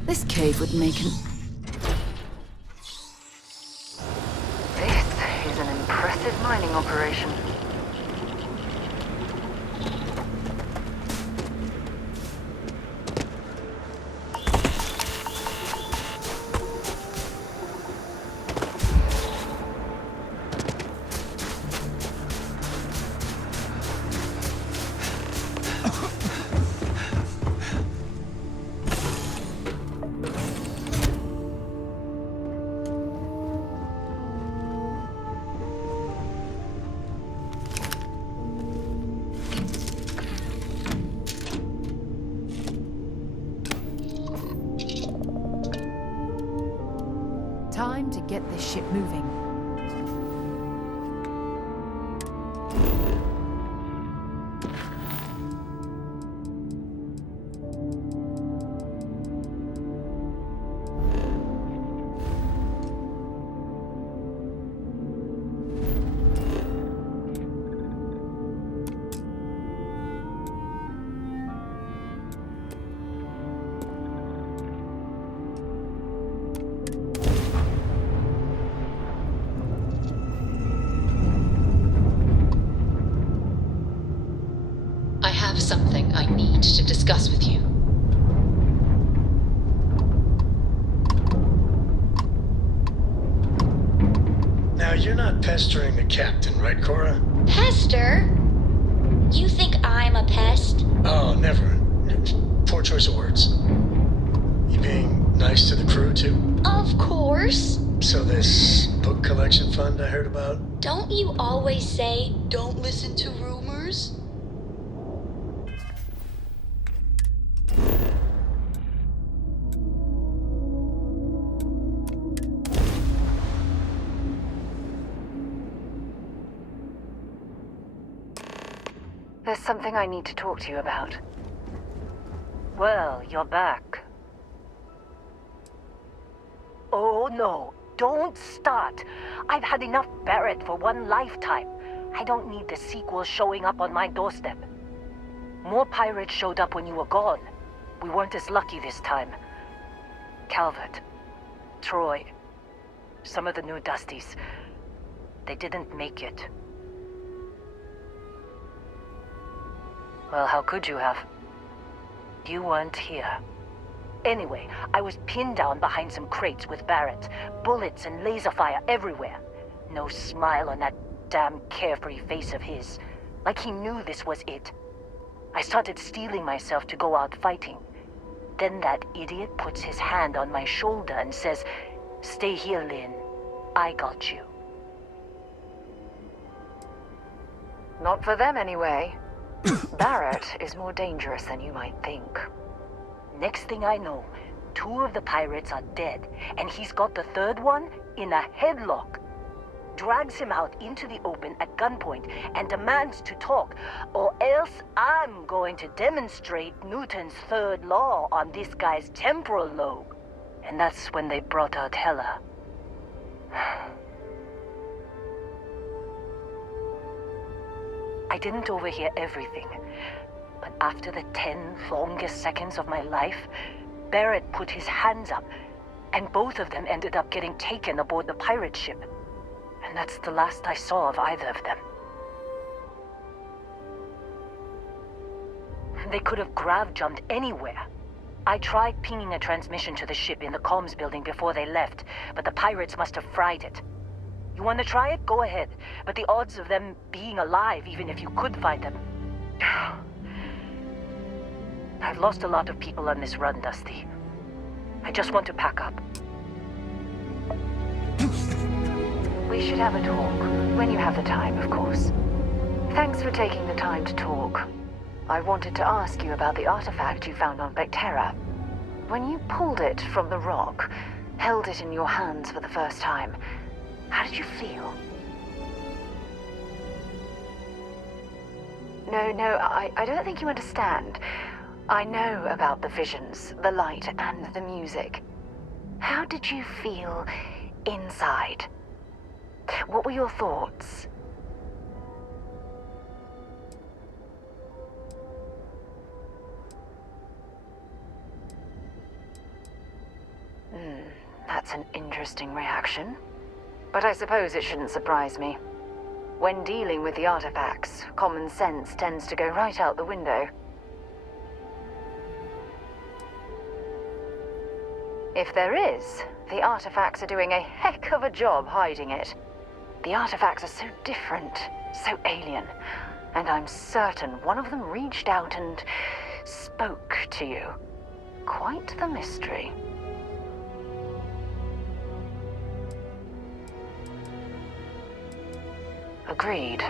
This cave would make an... This is an impressive mining operation. Time to get this ship moving. I have something I need to discuss with you. Now, you're not pestering the captain, right, Cora? Pester? You think I'm a pest? Oh, never. Poor choice of words. You being nice to the crew, too? Of course. So this book collection fund I heard about? Don't you always say, don't listen to rumors? There's something I need to talk to you about. Well, you're back. Oh no, don't start. I've had enough Barrett for one lifetime. I don't need the sequel showing up on my doorstep. More pirates showed up when you were gone. We weren't as lucky this time. Calvert, Troy, some of the new Dusties, they didn't make it. Well, how could you have? You weren't here. Anyway, I was pinned down behind some crates with Barrett. Bullets and laser fire everywhere. No smile on that damn carefree face of his. Like he knew this was it. I started steeling myself to go out fighting. Then that idiot puts his hand on my shoulder and says, "Stay here, Lynn. I got you." Not for them, anyway. Barrett is more dangerous than you might think. Next thing I know, 2 of the pirates are dead, and he's got the 3rd one in a headlock. Drags him out into the open at gunpoint and demands to talk, or else I'm going to demonstrate Newton's 3rd law on this guy's temporal lobe. And that's when they brought out Hela. I didn't overhear everything, but after the 10 longest seconds of my life, Barrett put his hands up, and both of them ended up getting taken aboard the pirate ship. And that's the last I saw of either of them. They could have grav-jumped anywhere. I tried pinging a transmission to the ship in the comms building before they left, but the pirates must have fried it. You want to try it? Go ahead. But the odds of them being alive, even if you could find them... I've lost a lot of people on this run, Dusty. I just want to pack up. We should have a talk. When you have the time, of course. Thanks for taking the time to talk. I wanted to ask you about the artifact you found on Bethesda. When you pulled it from the rock, held it in your hands for the first time, how did you feel? No, I don't think you understand. I know about the visions, the light, and the music. How did you feel inside? What were your thoughts? That's an interesting reaction. But I suppose it shouldn't surprise me. When dealing with the artifacts, common sense tends to go right out the window. If there is, the artifacts are doing a heck of a job hiding it. The artifacts are so different, so alien, and I'm certain one of them reached out and spoke to you. Quite the mystery. Agreed.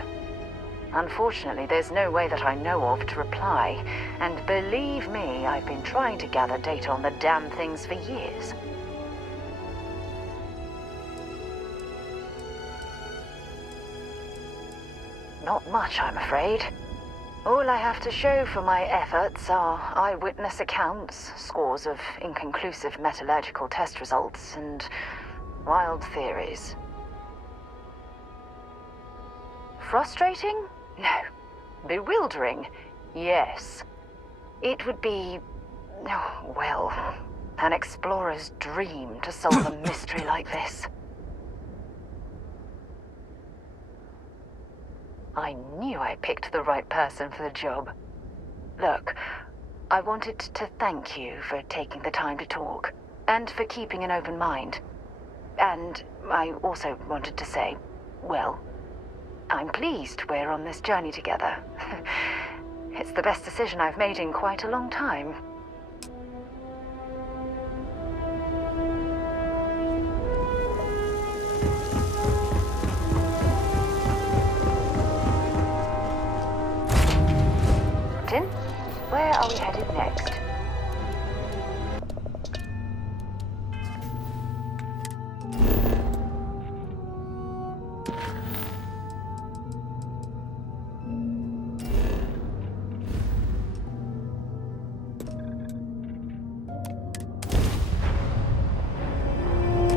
Unfortunately, there's no way that I know of to reply, and believe me, I've been trying to gather data on the damn things for years. Not much, I'm afraid. All I have to show for my efforts are eyewitness accounts, scores of inconclusive metallurgical test results, and wild theories. Frustrating? No. Bewildering? Yes. It would be, oh, well, an explorer's dream to solve a mystery like this. I knew I picked the right person for the job. Look, I wanted to thank you for taking the time to talk, and for keeping an open mind. And I also wanted to say, well, I'm pleased we're on this journey together. It's the best decision I've made in quite a long time. Captain, where are we headed next?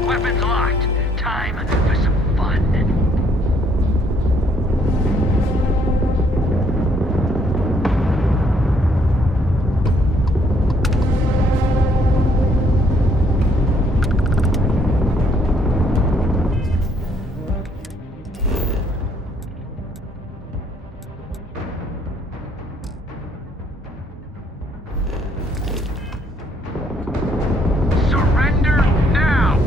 Weapons locked. Time for some fun. Surrender now!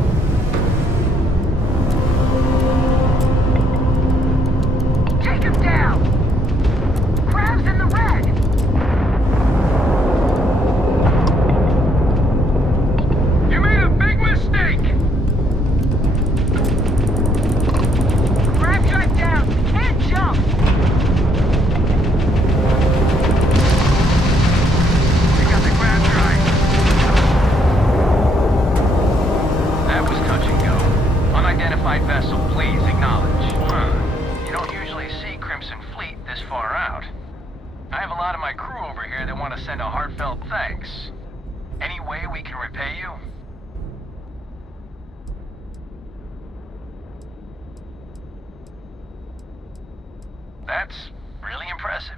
we can repay you? That's really impressive.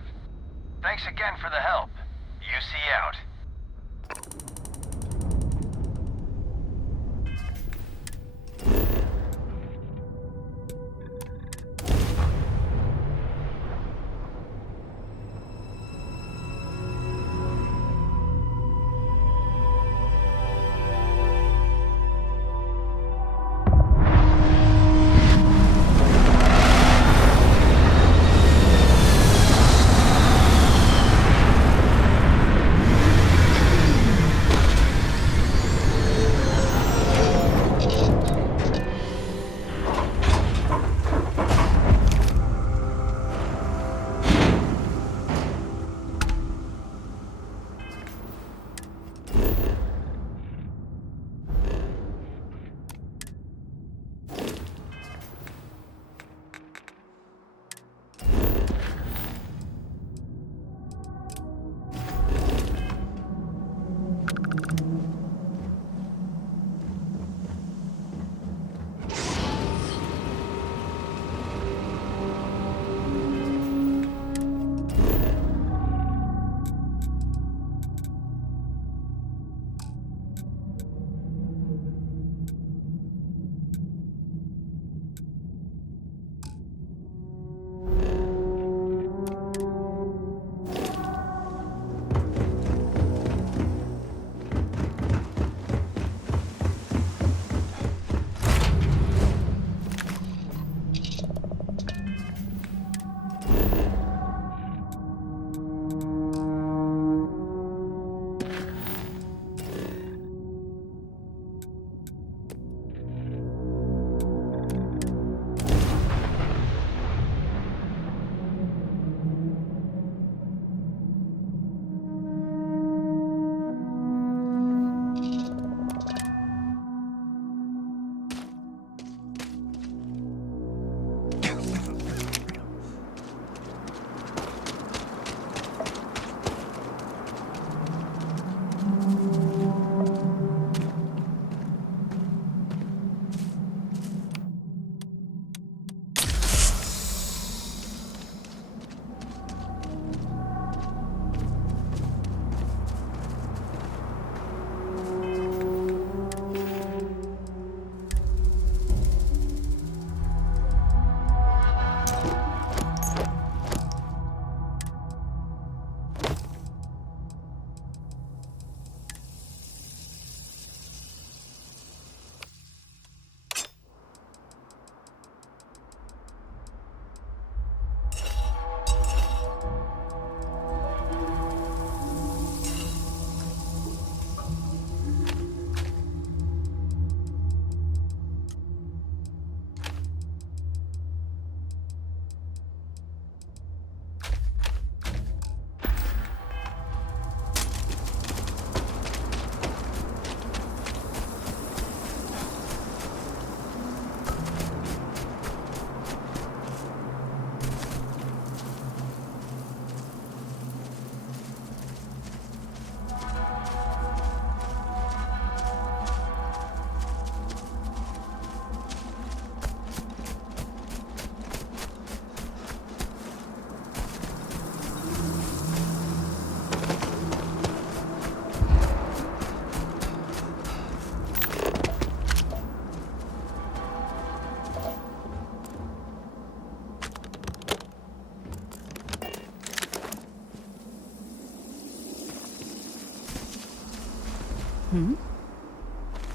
Thanks again for the help. UC out.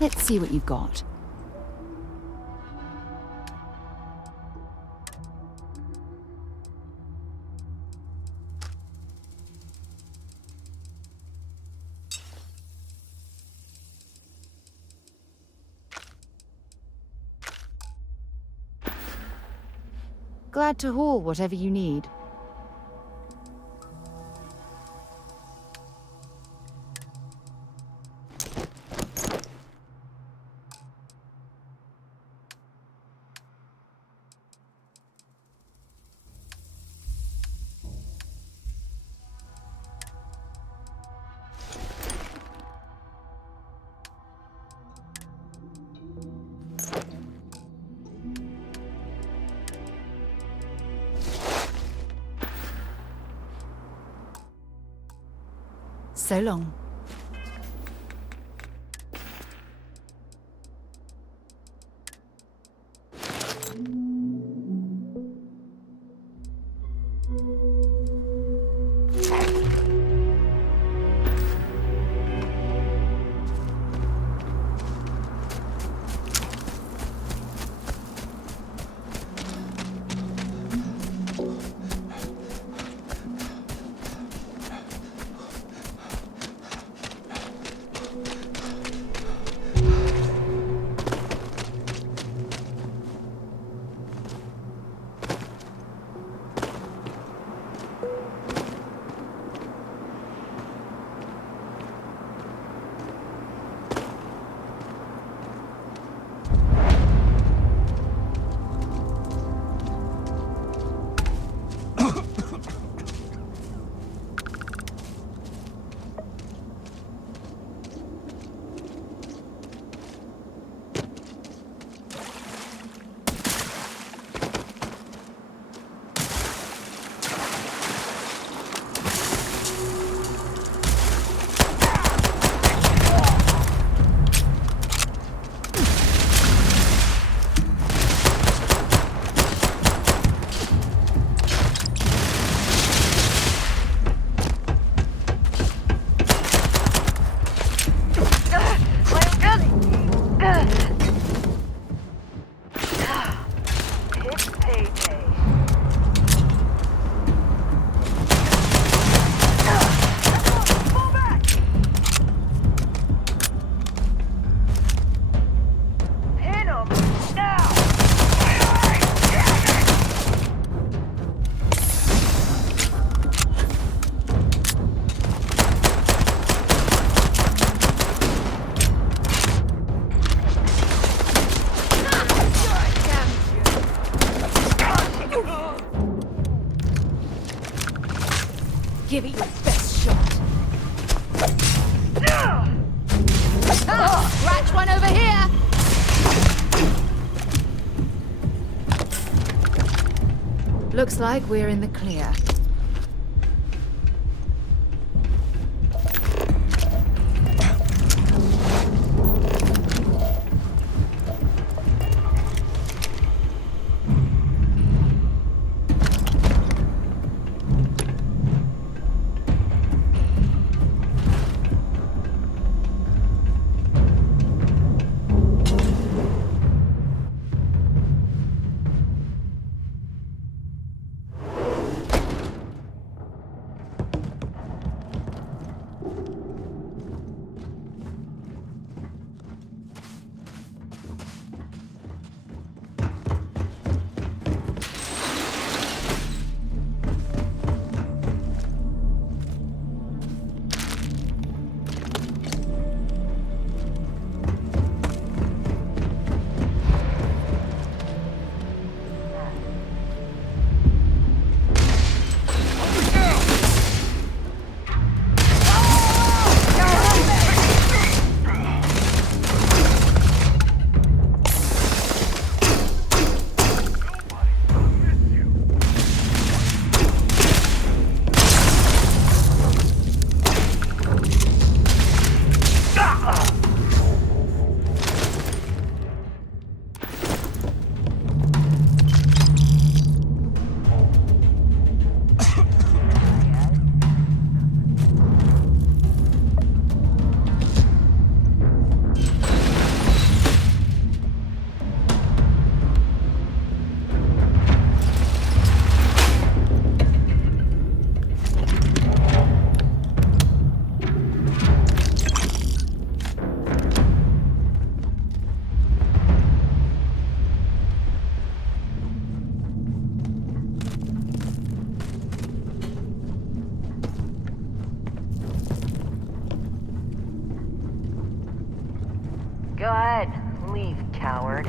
Let's see what you've got. Glad to haul whatever you need. So long. Give it your best shot. Scratch one over here. Looks like we're in the clear. Go ahead. Leave, coward.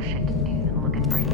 better shit to do than looking for you.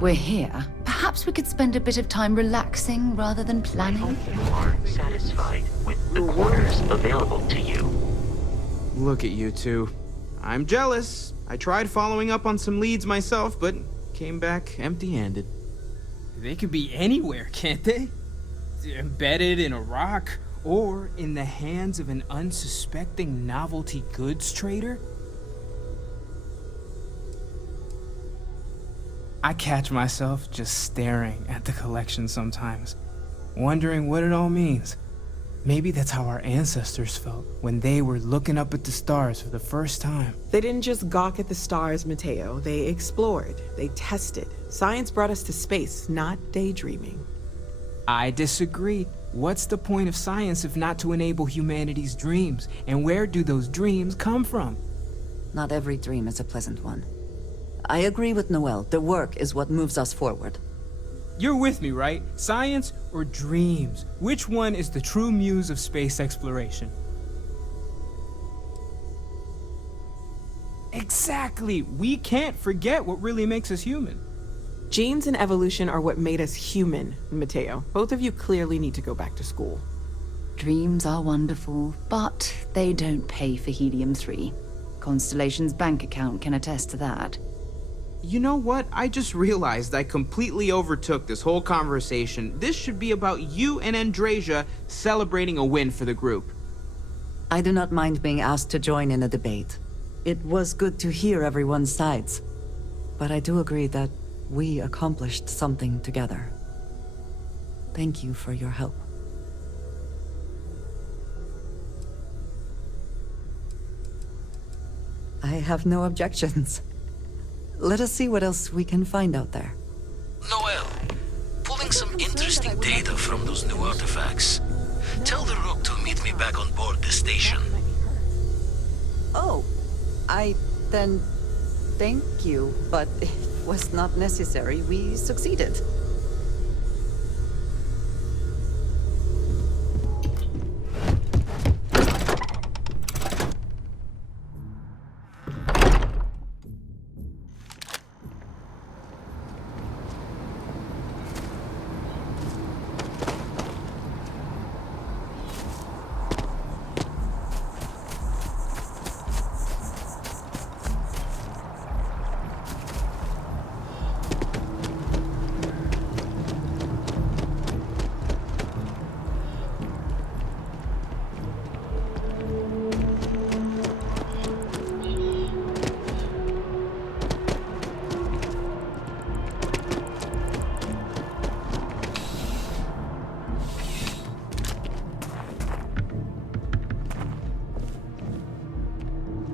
We're here. Perhaps we could spend a bit of time relaxing rather than planning. I hope you are satisfied with the quarters available to you. Look at you two. I'm jealous. I tried following up on some leads myself, but came back empty-handed. They could be anywhere, can't they? Embedded in a rock, or in the hands of an unsuspecting novelty goods trader? I catch myself just staring at the collection sometimes, wondering what it all means. Maybe that's how our ancestors felt when they were looking up at the stars for the first time. They didn't just gawk at the stars, Mateo. They explored. They tested. Science brought us to space, not daydreaming. I disagree. What's the point of science if not to enable humanity's dreams? And where do those dreams come from? Not every dream is a pleasant one. I agree with Noel. The work is what moves us forward. You're with me, right? Science or dreams? Which one is the true muse of space exploration? Exactly! We can't forget what really makes us human. Genes and evolution are what made us human, Mateo. Both of you clearly need to go back to school. Dreams are wonderful, but they don't pay for helium-3. Constellation's bank account can attest to that. You know what? I just realized I completely overtook this whole conversation. This should be about you and Andrasia celebrating a win for the group. I do not mind being asked to join in a debate. It was good to hear everyone's sides. But I do agree that we accomplished something together. Thank you for your help. I have no objections. Let us see what else we can find out there. Noel, pulling some interesting data from those new artifacts. Tell the Rook to meet me back on board the station. Oh, then thank you, but it was not necessary. We succeeded.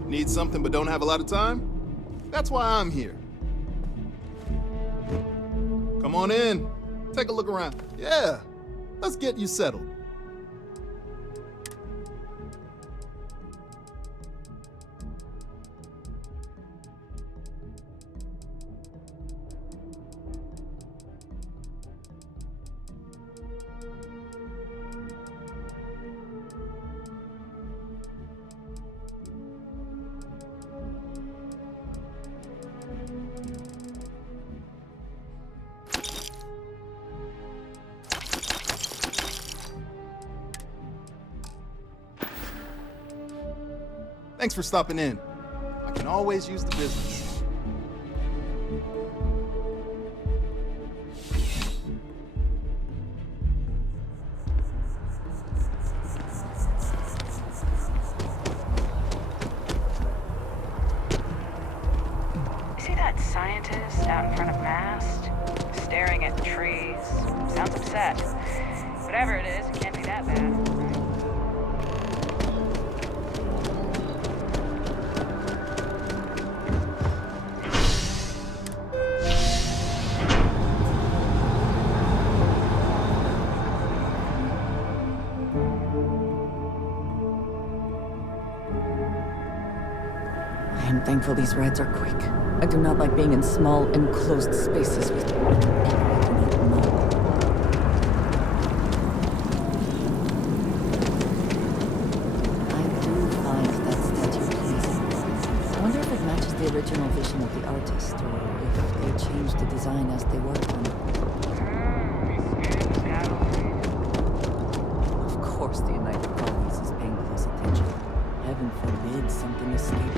Need something but don't have a lot of time? That's why I'm here. Come on in. Take a look around. Yeah, let's get you settled. Thanks for stopping in. I can always use the business. See that scientist out in front of mast? Staring at trees. Sounds upset. Whatever it is, it can't be that bad. I am thankful these rides are quick. I do not like being in small, enclosed spaces with people I do not know. I do find that statue pleasing. I wonder if it matches the original vision of the artist, or if they changed the design as they worked on it. Of course the United Colonies is paying close attention. Heaven forbid something escapes